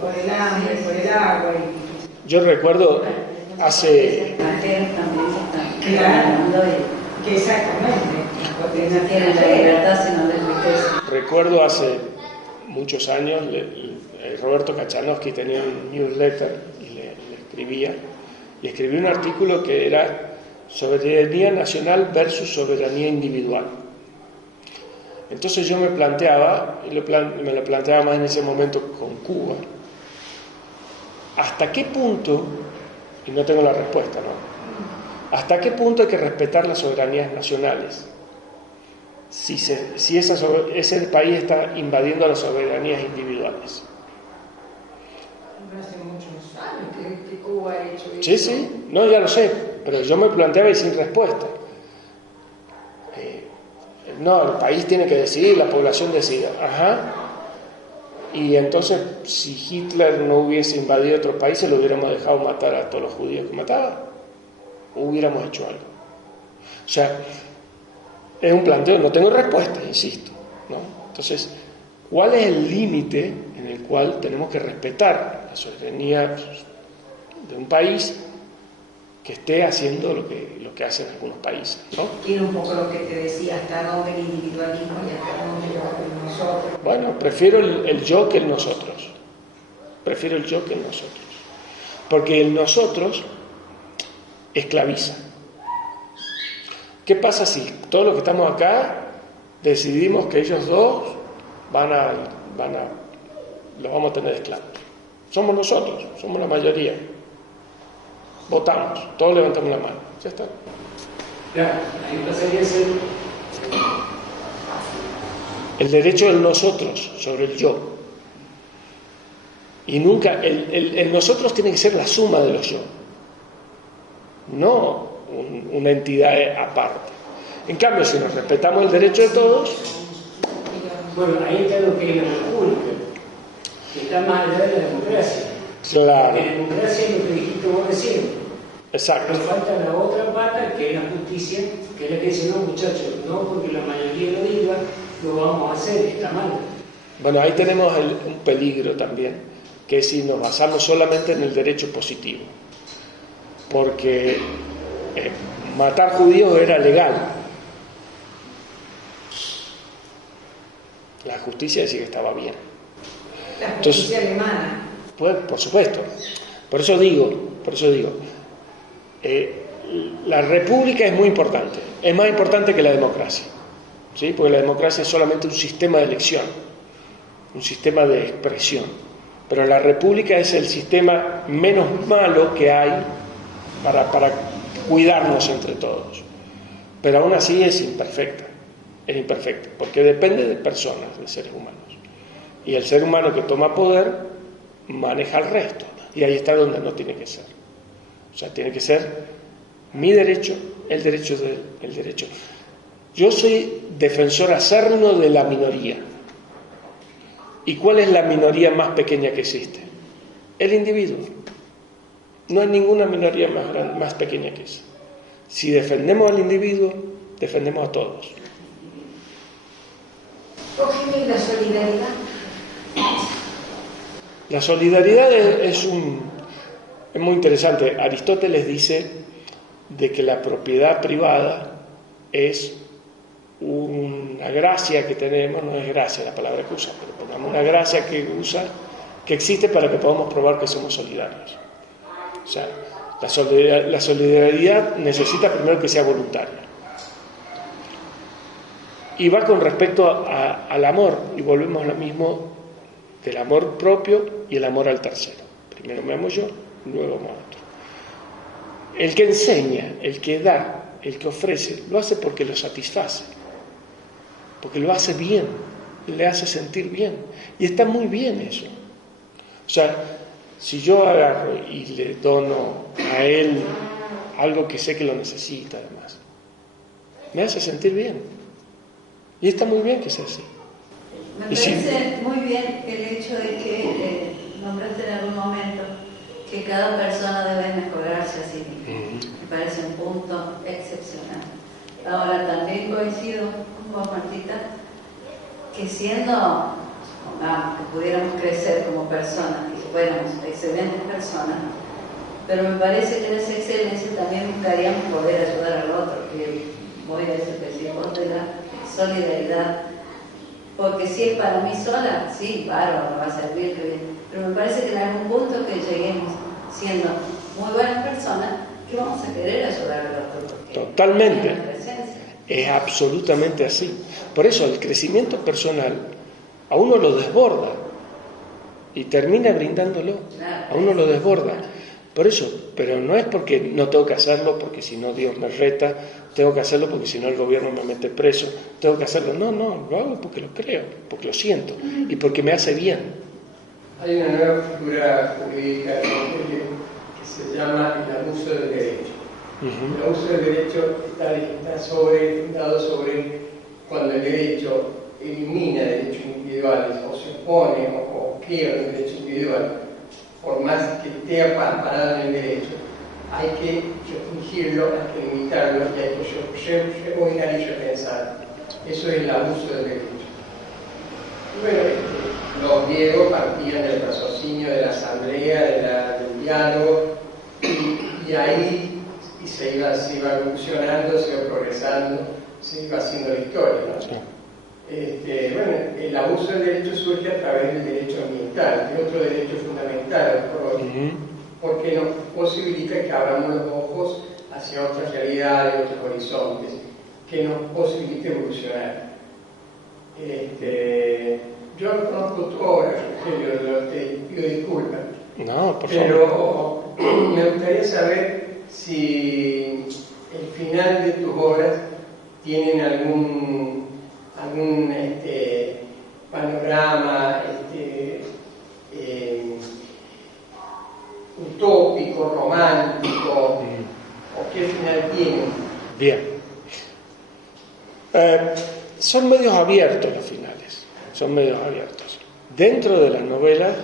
por el hambre, por el agua. Yo recuerdo hace... Que exactamente. Porque no tienen la libertad sino de riqueza. Recuerdo hace muchos años, Roberto Kachanowski tenía un newsletter y le escribí un artículo que era soberanía nacional versus soberanía individual. Entonces yo me planteaba, me lo planteaba más en ese momento con Cuba, ¿hasta qué punto, y no tengo la respuesta, ¿no? ¿Hasta qué punto hay que respetar las soberanías nacionales? Si ese país está invadiendo las soberanías individuales. Hace muchos años que Cuba ha hecho eso. Sí, no, ya lo sé, pero yo me planteaba y sin respuesta. No, el país tiene que decidir, la población decide. Ajá. Y entonces, si Hitler no hubiese invadido otros países, lo hubiéramos dejado matar a todos los judíos que mataba. Hubiéramos hecho algo. O sea, es un planteo, no tengo respuesta, insisto, ¿no? Entonces, ¿cuál es el límite en el cual tenemos que respetar la soberanía de un país que esté haciendo lo que hacen algunos países, ¿no? Tiene un poco lo que te decía, hasta dónde el individualismo y hasta dónde nosotros. Bueno, prefiero el yo que el nosotros. Porque el nosotros esclaviza. ¿Qué pasa si todos los que estamos acá decidimos que ellos dos los vamos a tener esclavos? Somos nosotros, somos la mayoría. Votamos, todos levantamos la mano. Ya está. Claro, ahí pasaría a ser El derecho del nosotros sobre el yo. Y nunca, el nosotros tiene que ser la suma de los yo, no una entidad aparte. En cambio, si nos respetamos el derecho de todos... Bueno, ahí está lo que es la república, que está más allá de la democracia. Claro. La democracia es lo que dijiste vos recién. Exacto. Pero falta la otra pata, que es la justicia, que es la que dice, no muchachos, no porque la mayoría lo diga, lo vamos a hacer, está mal. Bueno, ahí tenemos un peligro también, que es si nos basamos solamente en el derecho positivo. Porque matar judíos era legal. La justicia decía que estaba bien. La justicia alemana. Pues, por supuesto. Por eso digo, la república es muy importante. Es más importante que la democracia. ¿Sí? Porque la democracia es solamente un sistema de elección, un sistema de expresión. Pero la república es el sistema menos malo que hay para cuidarnos entre todos. Pero aún así es imperfecta, porque depende de personas, de seres humanos. Y el ser humano que toma poder maneja el resto. Y ahí está donde no tiene que ser. O sea, tiene que ser mi derecho, el derecho de él, el derecho. Yo soy defensor acérrimo de la minoría. ¿Y cuál es la minoría más pequeña que existe? El individuo. No hay ninguna minoría más pequeña que esa. Si defendemos al individuo, defendemos a todos. ¿Y la solidaridad? La solidaridad es muy interesante. Aristóteles dice de que la propiedad privada es una gracia que tenemos, no es gracia la palabra que usa, pero pongamos una gracia que existe para que podamos probar que somos solidarios. O sea, la solidaridad necesita primero que sea voluntaria. Y va con respecto al amor, y volvemos a lo mismo del amor propio y el amor al tercero. Primero me amo yo, luego amo a otro. El que enseña, el que da, el que ofrece, lo hace porque lo satisface, porque lo hace bien, le hace sentir bien, y está muy bien eso. O sea, si yo agarro y le dono a él algo que sé que lo necesita además, me hace sentir bien, y está muy bien que sea así. Me parece muy bien el hecho de que nombraste en algún momento que cada persona debe mejorarse a sí misma. Me parece un punto excepcional. Ahora, también coincido con vos, Martita, que siendo, que pudiéramos crecer como personas, que fuéramos excelentes personas, pero me parece que en esa excelencia también buscaríamos poder ayudar al otro, que voy a ese principio de la solidaridad. Porque si es para mí sola, sí, bárbaro, va a servir, que bien. Pero me parece que en algún punto que lleguemos siendo muy buenas personas, que vamos a querer ayudar al otro. Totalmente. Es absolutamente así. Por eso el crecimiento personal a uno lo desborda y termina brindándolo. A uno lo desborda. Por eso, pero no es porque no tengo que hacerlo, porque si no Dios me reta, tengo que hacerlo porque si no el gobierno me mete preso, tengo que hacerlo. No, lo hago porque lo creo, porque lo siento y porque me hace bien. Hay una nueva figura jurídica que se llama el abuso del derecho. El abuso del derecho está fundado sobre cuando el derecho elimina derechos individuales o se opone o quiebra un derecho individual. Por más que esté amparado en el derecho, hay que restringirlo, hay que limitarlo y hay que rebobinar y repensar. Eso es el abuso del derecho. Y bueno, los griegos partían del raciocinio, de la asamblea, del diálogo, y ahí se iba evolucionando, se iba progresando, se iba haciendo la historia, ¿no? Sí. Bueno, el abuso del derecho surge a través del derecho ambiental, que es otro derecho fundamental, porque nos posibilita que abramos los ojos hacia otras realidades, otros horizontes, que nos posibilite evolucionar. Yo no conozco tu obra, Rogelio, te pido disculpas, No, por favor. Pero me gustaría saber si el final de tus obras tienen algún panorama utópico, romántico, o qué final tienen. Bien. Son medios abiertos los finales, son medios abiertos. Dentro de las novelas,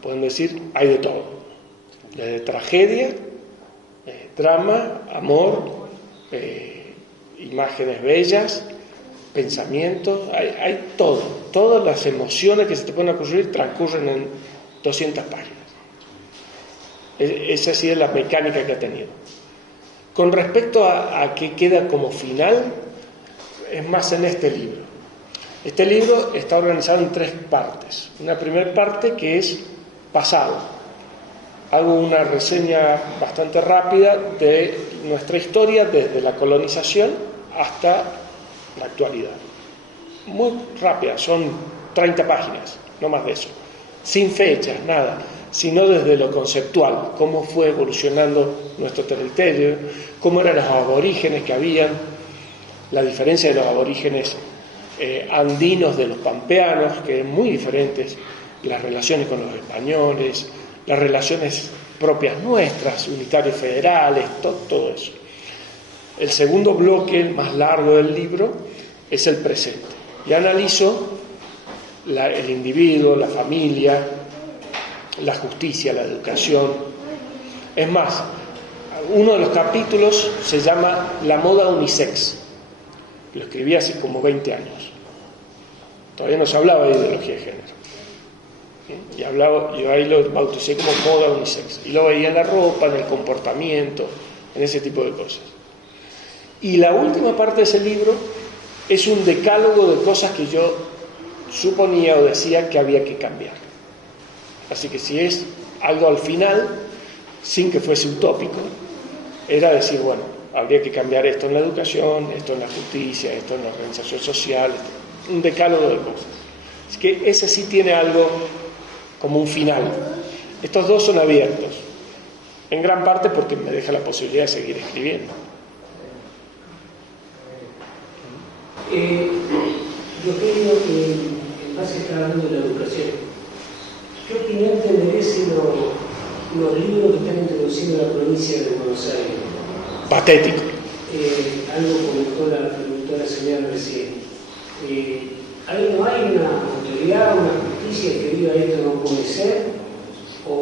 pueden decir, hay de todo. Desde tragedia, drama, amor, imágenes bellas, pensamientos, hay todo. Todas las emociones que se te pueden ocurrir transcurren en 200 páginas. Esa sí es la mecánica que ha tenido. Con respecto a qué queda como final, es más en este libro. Este libro está organizado en 3 partes. Una primera parte que es pasado. Hago una reseña bastante rápida de nuestra historia desde la colonización hasta la actualidad. Muy rápida, son 30 páginas, no más de eso. Sin fechas, nada, sino desde lo conceptual, cómo fue evolucionando nuestro territorio, cómo eran los aborígenes que habían, la diferencia de los aborígenes andinos de los pampeanos, que eran muy diferentes, las relaciones con los españoles, las relaciones propias nuestras, unitarios federales, todo eso. El segundo bloque, el más largo del libro, es el presente. Y analizo el individuo, la familia, la justicia, la educación. Es más, uno de los capítulos se llama La moda unisex. Lo escribí hace como 20 años. Todavía no se hablaba de ideología de género. Y yo ahí lo bauticé como moda unisex. Y lo veía en la ropa, en el comportamiento, en ese tipo de cosas. Y la última parte de ese libro es un decálogo de cosas que yo suponía o decía que había que cambiar. Así que si es algo al final, sin que fuese utópico, era decir, bueno, habría que cambiar esto en la educación, esto en la justicia, esto en la organización social, un decálogo de cosas. Así que ese sí tiene algo como un final. Estos 2 son abiertos, en gran parte porque me deja la posibilidad de seguir escribiendo. Yo creo que en base está hablando de la educación. ¿Qué opinión te merecen los libros que están introduciendo en la provincia de Buenos Aires? Patético. Algo comentó la señora recién. ¿Ahí no hay una autoridad, una justicia que diga esto no puede ser? ¿O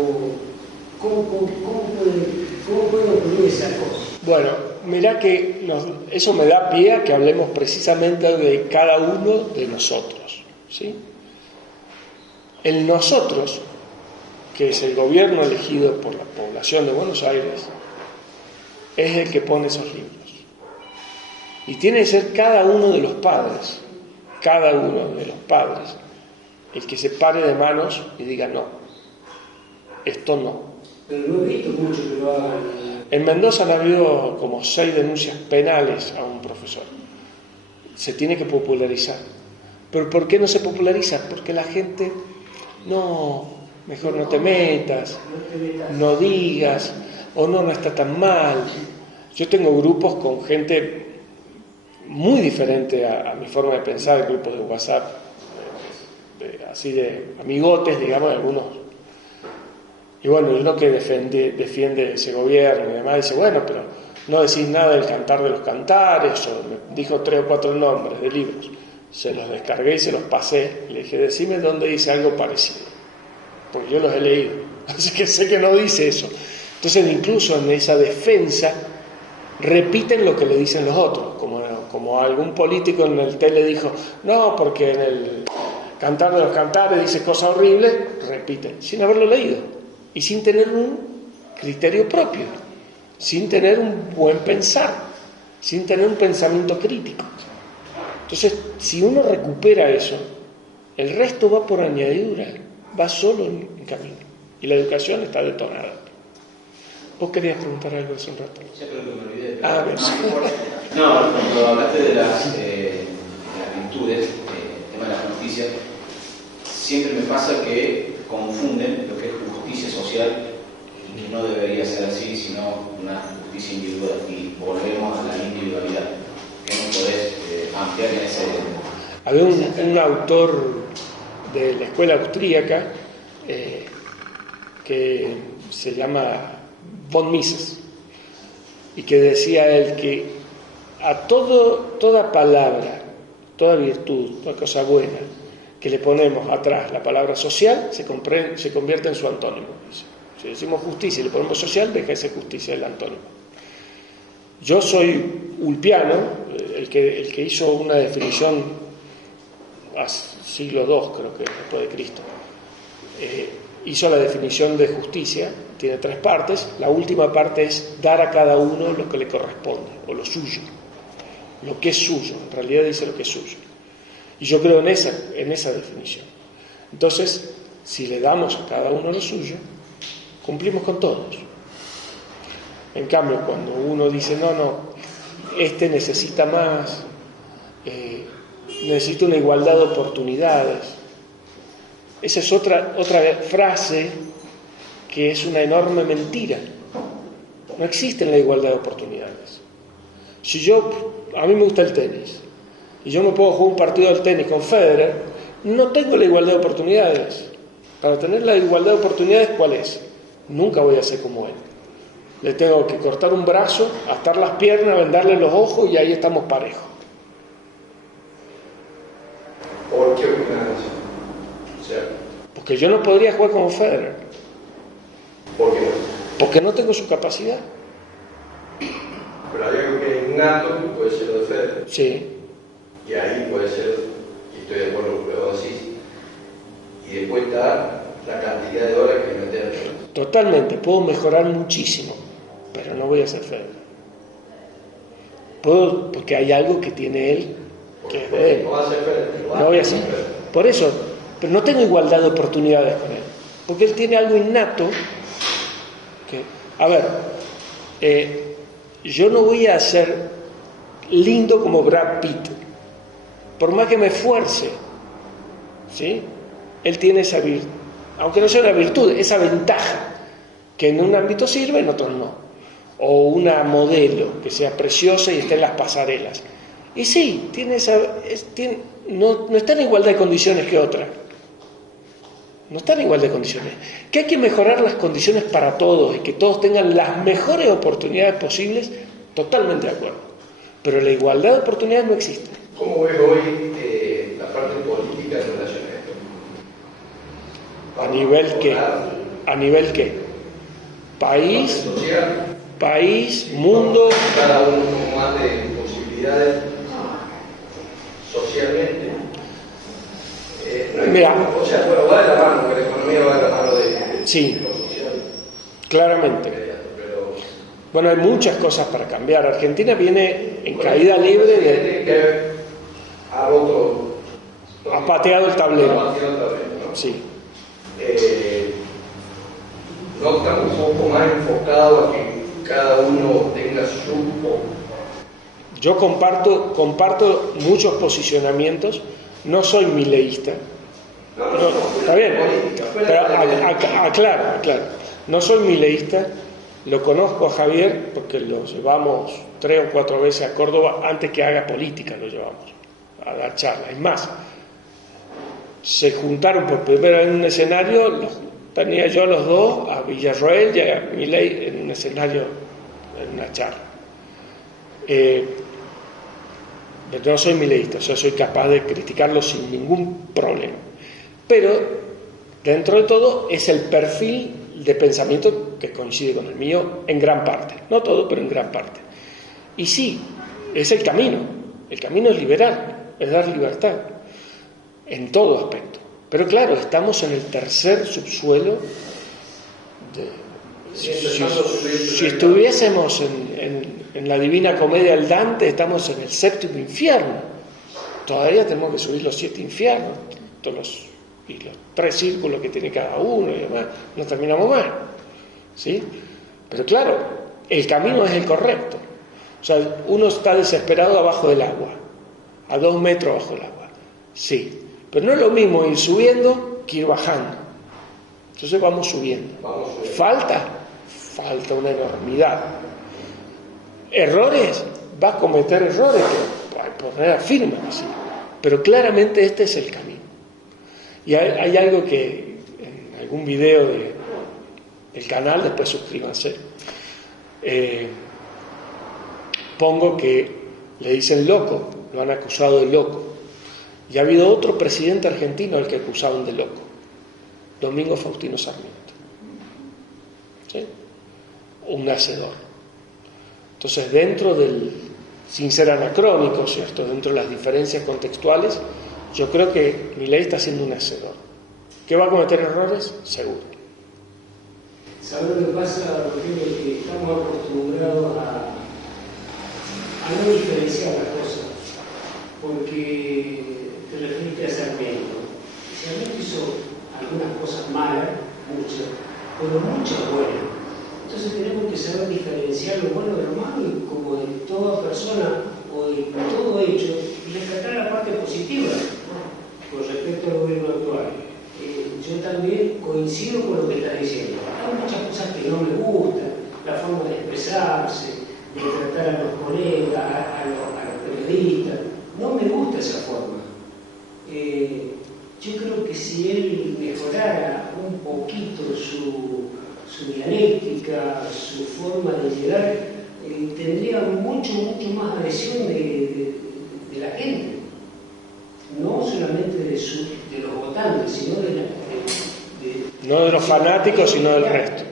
cómo puede ocurrir esa cosa? Bueno, mirá que eso me da pie a que hablemos precisamente de cada uno de nosotros, ¿sí? El nosotros, que es el gobierno elegido por la población de Buenos Aires, es el que pone esos libros. Y tiene que ser cada uno de los padres, el que se pare de manos y diga no, esto no. Pero no he visto mucho que lo hagan. En Mendoza han habido como 6 denuncias penales a un profesor. Se tiene que popularizar. ¿Pero por qué no se populariza? Porque la gente, no, mejor no te metas, no digas, o no está tan mal. Yo tengo grupos con gente muy diferente a mi forma de pensar, grupos de WhatsApp, así de amigotes, digamos, algunos. Y bueno, uno que defiende ese gobierno y demás, dice, bueno, pero no decís nada del Cantar de los Cantares, o me dijo 3 o 4 nombres de libros. Se los descargué y se los pasé. Le dije, decime dónde dice algo parecido, porque yo los he leído, así que sé que no dice eso. Entonces, incluso en esa defensa, repiten lo que le dicen los otros, como algún político en el tele dijo, no, porque en el Cantar de los Cantares dice cosas horribles, repiten, sin haberlo leído. Y sin tener un criterio propio, sin tener un buen pensar, sin tener un pensamiento crítico. Entonces, si uno recupera eso, el resto va por añadidura, va solo en camino. Y la educación está detonada. ¿Vos querías preguntar algo hace un rato? Ya creo que me olvidé. No, cuando hablaste de las virtudes, el tema de la justicia, siempre me pasa que confunden lo que es social y no debería ser así, sino una justicia individual. Y volvemos a la individualidad, que no podés ampliar en ese... Había un autor de la escuela austríaca que se llama von Mises, y que decía él que a toda palabra, toda virtud, toda cosa buena que le ponemos atrás la palabra social, se convierte en su antónimo. Si decimos justicia y le ponemos social, deja de ser justicia el antónimo. Yo soy ulpiano, el que hizo una definición a siglo II, creo que después de Cristo, hizo la definición de justicia, tiene 3 partes. La última parte es dar a cada uno lo que le corresponde, o lo suyo, lo que es suyo. En realidad dice lo que es suyo. Y yo creo en esa definición. Entonces, si le damos a cada uno lo suyo, cumplimos con todos. En cambio, cuando uno dice, no, este necesita más, necesita una igualdad de oportunidades, esa es otra frase que es una enorme mentira. No existe la igualdad de oportunidades. A mí me gusta el tenis, y yo me puedo jugar un partido del tenis con Federer, no tengo la igualdad de oportunidades. Para tener la igualdad de oportunidades, ¿cuál es? Nunca voy a ser como él. Le tengo que cortar un brazo, atar las piernas, vendarle los ojos, y ahí estamos parejos. ¿Por qué opinas eso? O sea, porque yo no podría jugar como Federer. ¿por qué no? Porque no tengo su capacidad. Pero hay algo que es innato, que puede ser lo de Federer. Sí. Y ahí puede ser, y estoy de acuerdo con lo que vos decís, y después está la cantidad de horas que meter. Totalmente, puedo mejorar muchísimo, pero no voy a ser Federer. Puedo, porque hay algo que tiene él que es de él. No va a ser Federer. No voy a ser. Por eso, pero no tengo igualdad de oportunidades con él, porque él tiene algo innato que, a ver, yo no voy a ser lindo como Brad Pitt, por más que me esfuerce, ¿sí? Él tiene esa virtud, aunque no sea una virtud, esa ventaja, que en un ámbito sirve, en otros no. O una modelo que sea preciosa y esté en las pasarelas. Y sí, no está en igualdad de condiciones que otra. No está en igualdad de condiciones. Que hay que mejorar las condiciones para todos y que todos tengan las mejores oportunidades posibles, totalmente de acuerdo. Pero la igualdad de oportunidades no existe. ¿Cómo ves hoy la parte política en relación a esto? ¿A nivel qué? País, social, país, mundo. cada uno con más de posibilidades socialmente. Mira, o sea, bueno, va de la mano, que la economía va de la mano de sí, lo social. claramente. Pero Bueno, hay muchas cosas para cambiar. Argentina viene en caída libre de... que ha roto, Ha pateado el tablero. ha pateado el tablero, ¿no? Sí. No estamos un poco más enfocados a que cada uno tenga su... Yo comparto muchos posicionamientos. No soy mileísta. No, está bien. Pero aclaro. No soy mileísta. Lo conozco a Javier porque lo llevamos 3 o 4 veces a Córdoba. Antes que haga política lo llevamos a dar charlas. Es más, se juntaron por primera vez en un escenario. Tenía yo a los dos, a Villarroel y a Milei, en un escenario, en una charla. Pero no soy mileísta, o sea, soy capaz de criticarlo sin ningún problema. Pero, dentro de todo, es el perfil de pensamiento que coincide con el mío en gran parte. No todo, pero en gran parte. Y sí, es el camino. El camino es liberar, es dar libertad, en todo aspecto. Pero claro, estamos en el tercer subsuelo. Si estuviésemos en la Divina Comedia del Dante, estamos en el 7º infierno. Todavía tenemos que subir los 7 infiernos, y los 3 círculos que tiene cada uno y demás. No terminamos más, ¿sí? Pero claro, el camino es el correcto. O sea, uno está desesperado abajo del agua, a 2 metros bajo el agua. Sí, pero no es lo mismo ir subiendo que ir bajando. Entonces vamos subiendo. Falta una enormidad. Errores, va a cometer errores, por manera firme, así. Pero claramente este es el camino. Y hay algo que en algún video del canal, después suscríbanse, pongo que le dicen loco, lo han acusado de loco. Y ha habido otro presidente argentino al que acusaron de loco, Domingo Faustino Sarmiento. ¿Sí? Un hacedor. Entonces, dentro del, sin ser anacrónico, ¿cierto?, dentro de las diferencias contextuales, yo creo que Milei está siendo un hacedor. ¿Que va a cometer errores? Seguro. ¿Sabes lo que pasa, Rodrigo? Que estamos acostumbrados a no diferenciar las cosas, porque te referiste a Sarmiento. Sarmiento hizo algunas cosas malas, muchas, pero muchas buenas. Entonces tenemos que saber diferenciar lo bueno de lo malo, y como de toda persona o de todo hecho, y rescatar la parte positiva con respecto al gobierno actual. Yo también coincido con lo que estás diciendo. Hay muchas cosas que no me gustan, la forma de expresarse, de tratar a los colegas, a los periodistas. No me gusta esa forma. Yo creo que si él mejorara un poquito su dialéctica, su forma de llegar, tendría mucho más adhesión de la gente. No solamente de los votantes, sino no de los fanáticos, sino del resto.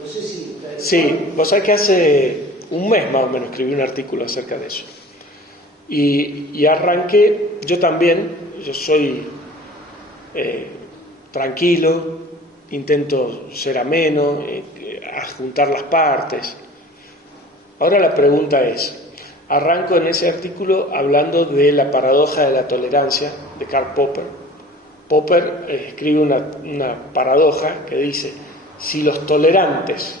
No sé si... Sí, vos sabés que hace un mes más o menos escribí un artículo acerca de eso. Y arranqué, yo soy tranquilo, intento ser ameno, adjuntar las partes. Ahora la pregunta es, arranco en ese artículo hablando de la paradoja de la tolerancia de Karl Popper. Popper escribe una paradoja que dice, si los tolerantes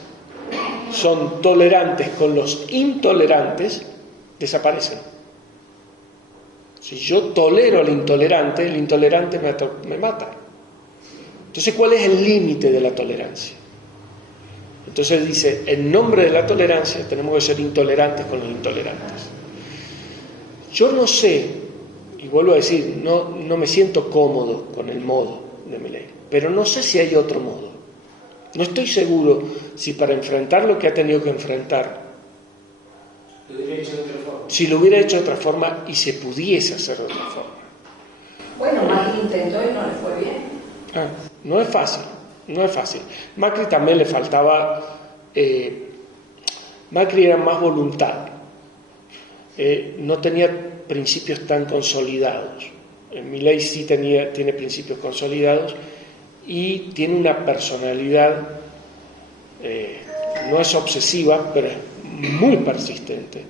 son tolerantes con los intolerantes, desaparecen. Si yo tolero al intolerante, el intolerante me mata. Entonces, ¿cuál es el límite de la tolerancia? Entonces dice, en nombre de la tolerancia tenemos que ser intolerantes con los intolerantes. Yo no sé, y vuelvo a decir, no me siento cómodo con el modo de Milei, pero no sé si hay otro modo. No estoy seguro si para enfrentar lo que ha tenido que enfrentar, si lo hubiera hecho de otra forma y se pudiese hacer de otra forma. Bueno, Macri intentó y no le fue bien. No es fácil. Macri también le faltaba, Macri era más voluntad, no tenía principios tan consolidados. Milei sí tiene principios consolidados y tiene una personalidad, no es obsesiva, pero es muy persistente.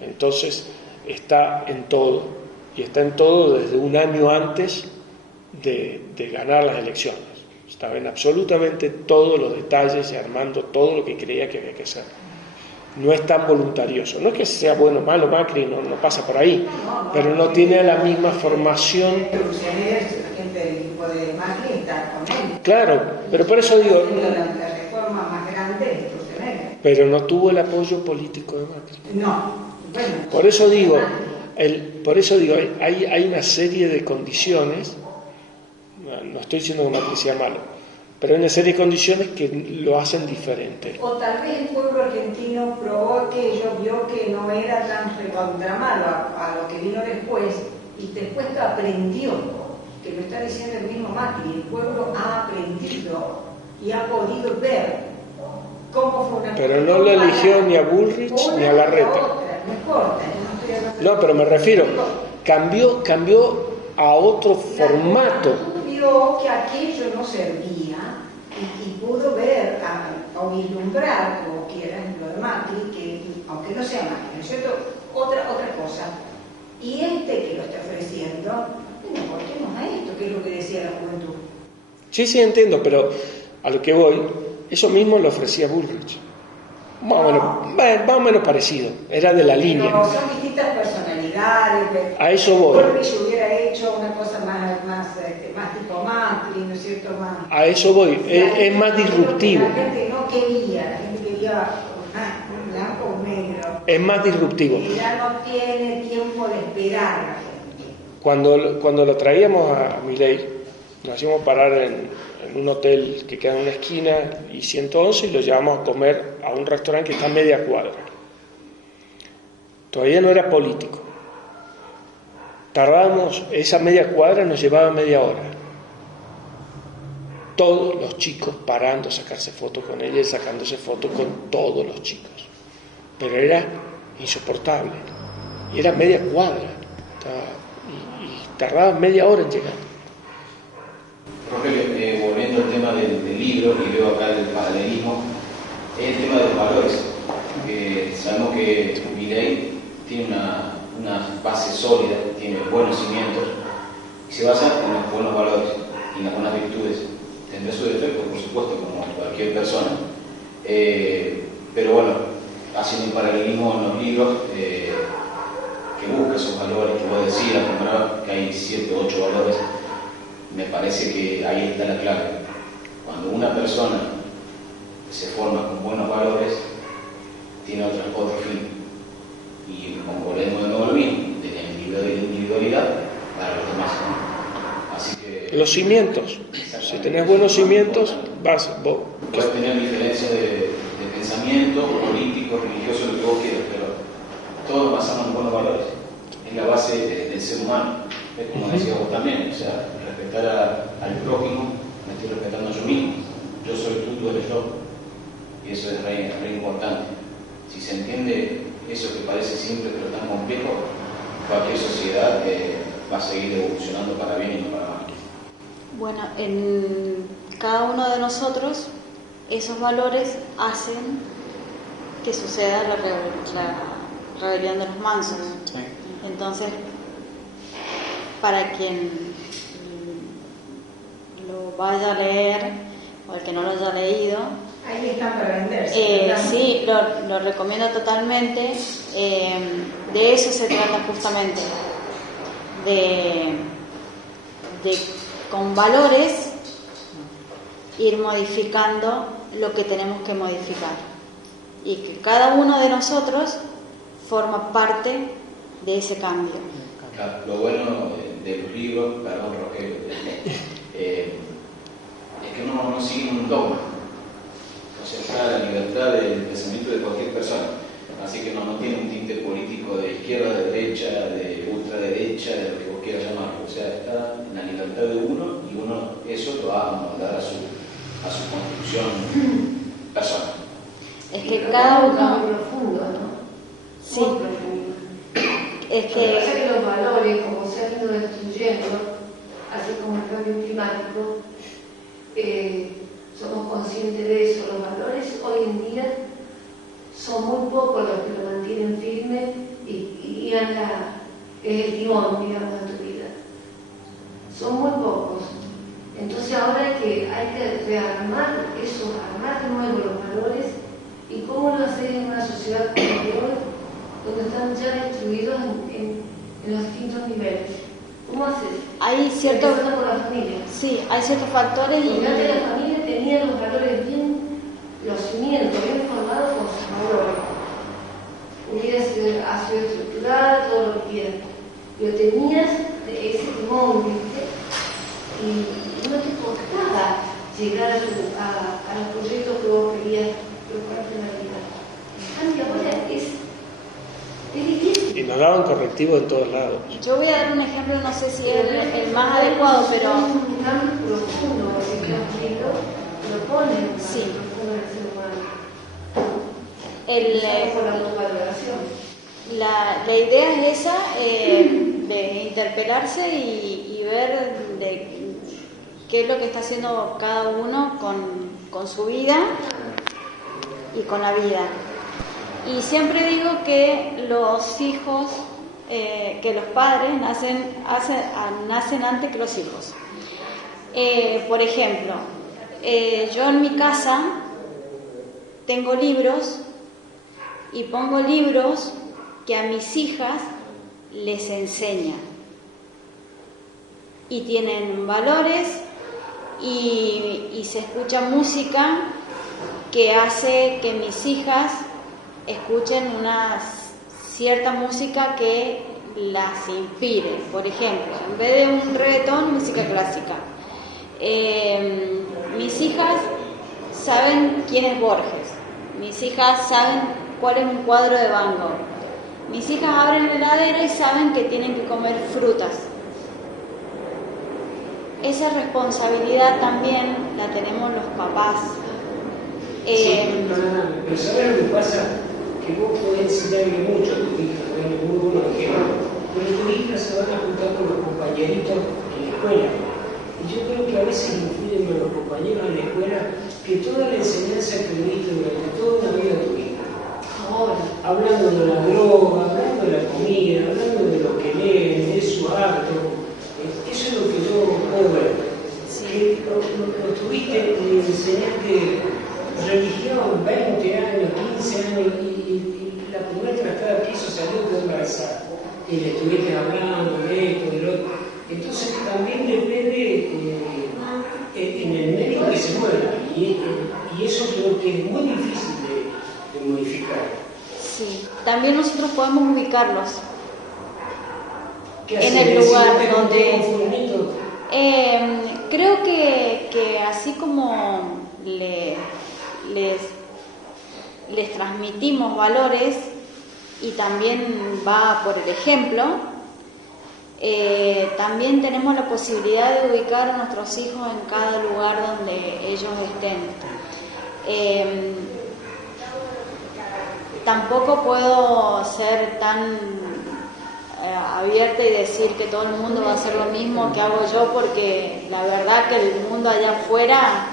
Entonces está en todo, y está en todo desde un año antes de ganar las elecciones. Estaba en absolutamente todos los detalles y armando todo lo que creía que había que hacer. No es tan voluntarioso. No es que sea bueno o malo Macri, no pasa por ahí, pero no tiene la misma formación. Claro, pero por eso digo... La reforma más grande es Sturzenegger. Pero no tuvo el apoyo político de Macri. No. Bueno, por eso digo, hay una serie de condiciones, no estoy diciendo que Macri sea malo, pero hay una serie de condiciones que lo hacen diferente. O tal vez el pueblo argentino probó aquello, vio que no era tan recontra malo a lo que vino después, y después aprendió, que lo está diciendo el mismo Macri, el pueblo ha aprendido y ha podido ver cómo fue una... Pero no lo eligió ni a Bullrich ni a Larreta. No importa, no estoy hablando... No, pero me refiero, cambió a otro formato. Vio que aquello no servía y pudo ver o vislumbrar, como quieras, lo de Macri, que aunque no sea Macri, ¿no es cierto? Otra cosa. Y que lo está ofreciendo, bueno, cortemos a esto, que es lo que decía la juventud. Sí, entiendo, pero a lo que voy, eso mismo lo ofrecía Bullrich. Más o menos parecido, era de la línea. Pero son distintas personalidades. A eso voy. Bullrich hubiera hecho una cosa más tipo Macri, ¿no es cierto? A eso voy, es más disruptivo. La gente no quería, la gente quería un blanco o negro. Es más disruptivo. Y ya no tiene tiempo de esperar la gente. Cuando lo traíamos a Milei, nos hicimos parar en un hotel que queda en una esquina y 111 y lo llevamos a comer a un restaurante que está a media cuadra. Todavía no era político. Tardábamos, esa media cuadra nos llevaba media hora. Todos los chicos parando a sacarse fotos con ella y sacándose fotos con todos los chicos. Pero era insoportable. Y era media cuadra. Y tardaba media hora en llegar. Rogelio, volviendo al tema del libro, y veo acá el paralelismo, es el tema de los valores. Sabemos que Milei tiene una base sólida, tiene buenos cimientos, y se basa en los buenos valores y en las buenas virtudes. Tendrá sus defectos, por supuesto, como cualquier persona, pero bueno, haciendo un paralelismo en los libros, que busca esos valores, que vos decías, que hay 7 o 8 valores, me parece que ahí está la clave. Cuando una persona se forma con buenos valores, tiene otro fin. Y como volvemos de nuevo lo mismo, de la individualidad para los demás, ¿no? Así que los cimientos, si tenés buenos cimientos, vos puedes tener diferencias de pensamiento, político, religioso, lo que vos quieras, pero todos basamos en buenos valores. Es la base del ser humano. Es como decías vos también, o sea, respetar al prójimo, me estoy respetando yo mismo. Yo soy tú eres yo. Y eso es re importante. Si se entiende eso que parece simple pero tan complejo, cualquier sociedad va a seguir evolucionando para bien y no para mal. Bueno, en cada uno de nosotros esos valores hacen que suceda la rebelión de los mansos. Sí. Entonces, para quien lo vaya a leer o el que no lo haya leído, Ahí están para venderse. sí, lo recomiendo totalmente. De eso se trata justamente, de con valores ir modificando lo que tenemos que modificar y que cada uno de nosotros forma parte de ese cambio. Claro, lo bueno de los libros, perdón Rogelio, es que no siguen un dogma. O sea, está la libertad del pensamiento de cualquier persona. Así que no tiene un tinte político de izquierda, de derecha, de ultraderecha, de lo que vos quieras llamarlo. O sea, está en la libertad de uno y uno eso lo va a moldar a su construcción personal. Es que cada uno... Muy profundo, ¿no? Sí. Muy profundo. Es Lo que pasa es que... que los valores, como se han ido destruyendo, así como el cambio climático, somos conscientes de eso. Los valores hoy en día son muy pocos los que lo mantienen firme y guían es el timón, digamos, de tu vida. Son muy pocos. Entonces ahora hay que rearmar eso, armar de nuevo los valores. ¿Y cómo lo haces en una sociedad como la de hoy, donde están ya destruidos en los distintos niveles? ¿Cómo haces? Hay ciertos... Empezando por la familia. Sí, hay ciertos factores Porque y... antes la familia tenía los valores bien, los cimientos bien formados con sus valores. Hubiera sido estructurada, todo lo que quieras. Pero tenías ese timón, ¿viste? Y no te costaba llegar a los proyectos que vos querías preocuparte en la vida. En cambio, ahora es difícil. Y nos daban correctivos en todos lados. Yo voy a dar un ejemplo, no sé si es el más adecuado, pero... Un cambio profundo, así que los libros proponen un Sí. cambio profundo en el ser humano. Por la autovaloración. La idea es esa, de interpelarse y ver qué es lo que está haciendo cada uno con su vida y con la vida. Y siempre digo que los hijos, que los padres nacen antes que los hijos. Por ejemplo, yo en mi casa tengo libros y pongo libros que a mis hijas les enseñan y tienen valores y se escucha música que hace que mis hijas escuchen una cierta música que las inspire. Por ejemplo, en vez de un reggaetón, música clásica. Mis hijas saben quién es Borges, mis hijas saben cuál es un cuadro de Van Gogh, mis hijas abren la heladera y saben que tienen que comer frutas. Esa responsabilidad también la tenemos los papás. Pero ¿sabes lo que pasa? Que vos podés enseñarle mucho a tu hija, darle muy buenos ejemplos, pero tus hijas se van a juntar con los compañeritos en la escuela. Y yo creo que a veces influyen con los compañeros en la escuela que toda la enseñanza que viste durante toda una vida de tu hija, ahora, hablando de la droga, hablando de la comida, hablando de lo que leen, de su acto, eso es lo que yo puedo ver. Sí. Que lo tuviste y enseñaste religión 20 años, 15 años y la primera trastada que hizo salió de embarazada. Y le estuviste hablando de esto, de lo otro. Entonces también depende en el medio que se mueva. Y eso creo que es muy difícil de modificar. Sí, también nosotros podemos ubicarlos en el lugar donde... creo que así como les transmitimos valores y también va por el ejemplo, también tenemos la posibilidad de ubicar a nuestros hijos en cada lugar donde ellos estén. Tampoco puedo ser tan abierta y decir que todo el mundo va a hacer lo mismo que hago yo, porque la verdad que el mundo allá afuera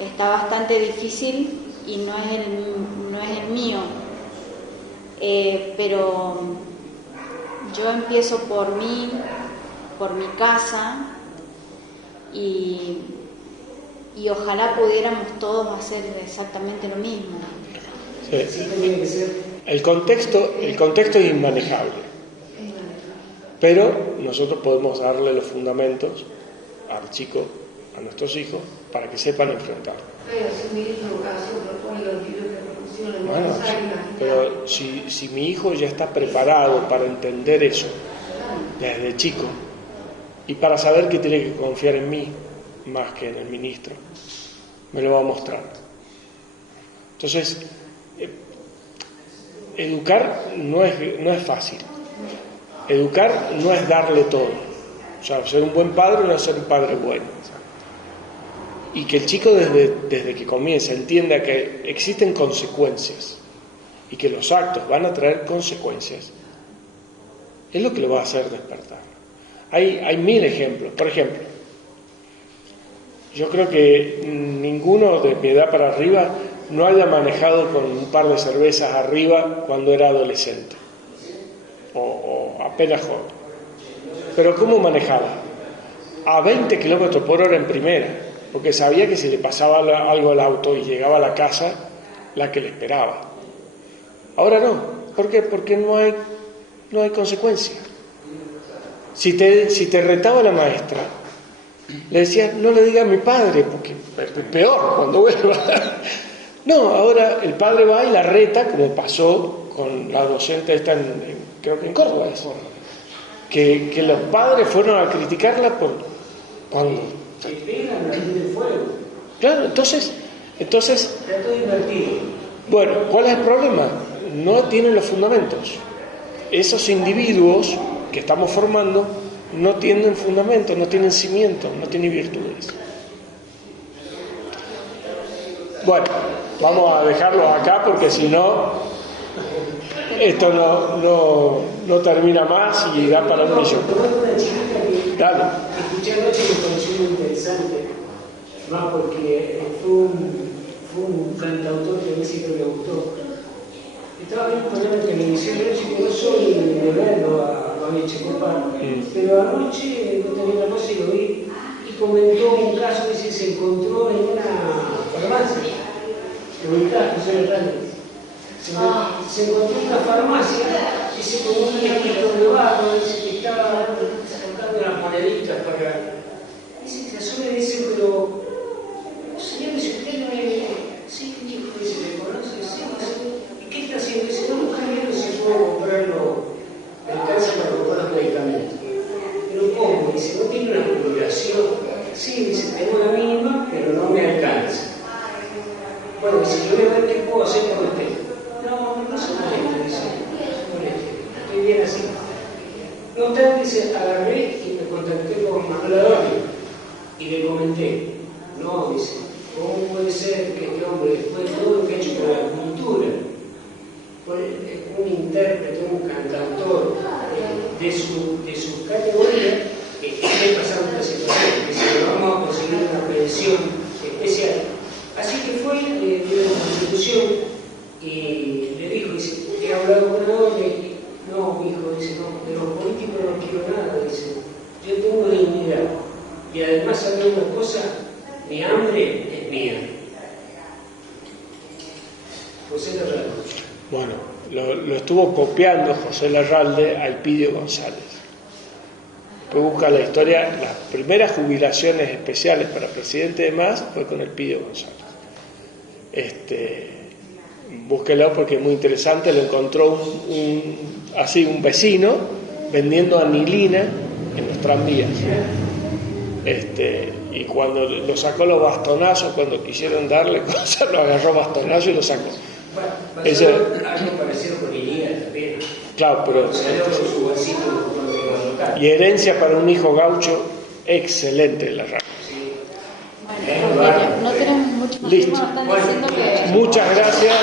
está bastante difícil y no es el mío. Pero yo empiezo por mí, por mi casa, y ojalá pudiéramos todos hacer exactamente lo mismo. Sí. El contexto es inmanejable, pero nosotros podemos darle los fundamentos al chico, a nuestros hijos, para que sepan enfrentarlo. Bueno, pero si mi hijo ya está preparado para entender eso desde chico y para saber que tiene que confiar en mí más que en el ministro, me lo va a mostrar. Entonces, educar no es fácil. Educar no es darle todo. O sea, ser un buen padre no es ser un padre bueno. Y que el chico desde que comienza entienda que existen consecuencias y que los actos van a traer consecuencias, es lo que lo va a hacer despertar. Hay 1000 ejemplos. Por ejemplo, yo creo que ninguno de mi edad para arriba no haya manejado con un par de cervezas arriba cuando era adolescente o apenas joven. Pero ¿cómo manejaba? A 20 kilómetros por hora en primera, porque sabía que si le pasaba algo al auto y llegaba a la casa, la que le esperaba. Ahora no. ¿Por qué? Porque no hay consecuencia. Si te retaba la maestra, le decía, no le diga a mi padre, porque es peor cuando vuelva. No, ahora el padre va y la reta, como pasó con la docente esta creo que en Córdoba, que los padres fueron a criticarla por cuando... Claro, entonces bueno, ¿cuál es el problema? No tienen los fundamentos. Esos individuos que estamos formando no tienen fundamentos, no tienen cimientos, no tienen virtudes. Bueno, vamos a dejarlo acá porque si no, esto no termina más y da para un millón. Dale. Escuché anoche que me pareció muy interesante, más porque fue un cantautor que a mí siempre me gustó. Estaba viendo un programa de televisión anoche que no soy de verlo a Checopar, pero anoche no tenía la noche y lo vi y comentó un caso que se encontró en una farmacia. ¿Lo ubicás, José Hernández? Se encontró en una farmacia y se tomó un ejemplo de barro, dice que estaba sacando unas moneditas para Dice, la sombra dice, pero, señor, dice, usted no es, sí, hijo, dice, ¿me conoce? Sí, ¿y qué está haciendo? Dice, no, buscar dinero si puedo comprarlo, alcanza para comprar los medicamentos. Pero ¿cómo? Dice, ¿no tiene una jubilación? Sí, dice, tengo la misma, pero no me alcanza. Bueno, dice, yo voy a ver qué puedo hacer con usted. No se moleste, dice, no se moleste, estoy bien así. No obstante, dice, agarré y me contacté con Manuel Adorno y le comenté, no, dice, ¿cómo puede ser que este hombre, después de todo lo que ha hecho por la cultura, un intérprete, un cantautor de su categoría, esté pasando esta situación? Dice, vamos a conseguir una pensión especial. Así que fue, le dio la constitución y le dijo, dice, he hablado con Adorno y no, hijo, dice, no, de los políticos no quiero nada, dice, yo tengo dignidad. Y además, ¿sabe una cosa? Mi hambre es mía. José Larralde. Bueno, lo estuvo copiando José Larralde a Elpidio González. Después busca la historia, las primeras jubilaciones especiales para presidente de MAS fue con Elpidio González. Búsquelo porque es muy interesante, lo encontró un vecino vendiendo anilina en los tranvías. Y cuando lo sacó los bastonazos, cuando quisieron darle cosas, lo agarró bastonazo y lo sacó. Pasó algo parecido con Ilía también. Claro, pero y herencia para un hijo gaucho excelente de la radio. No tenemos mucho más tiempo, nos están diciendo que... Muchas gracias.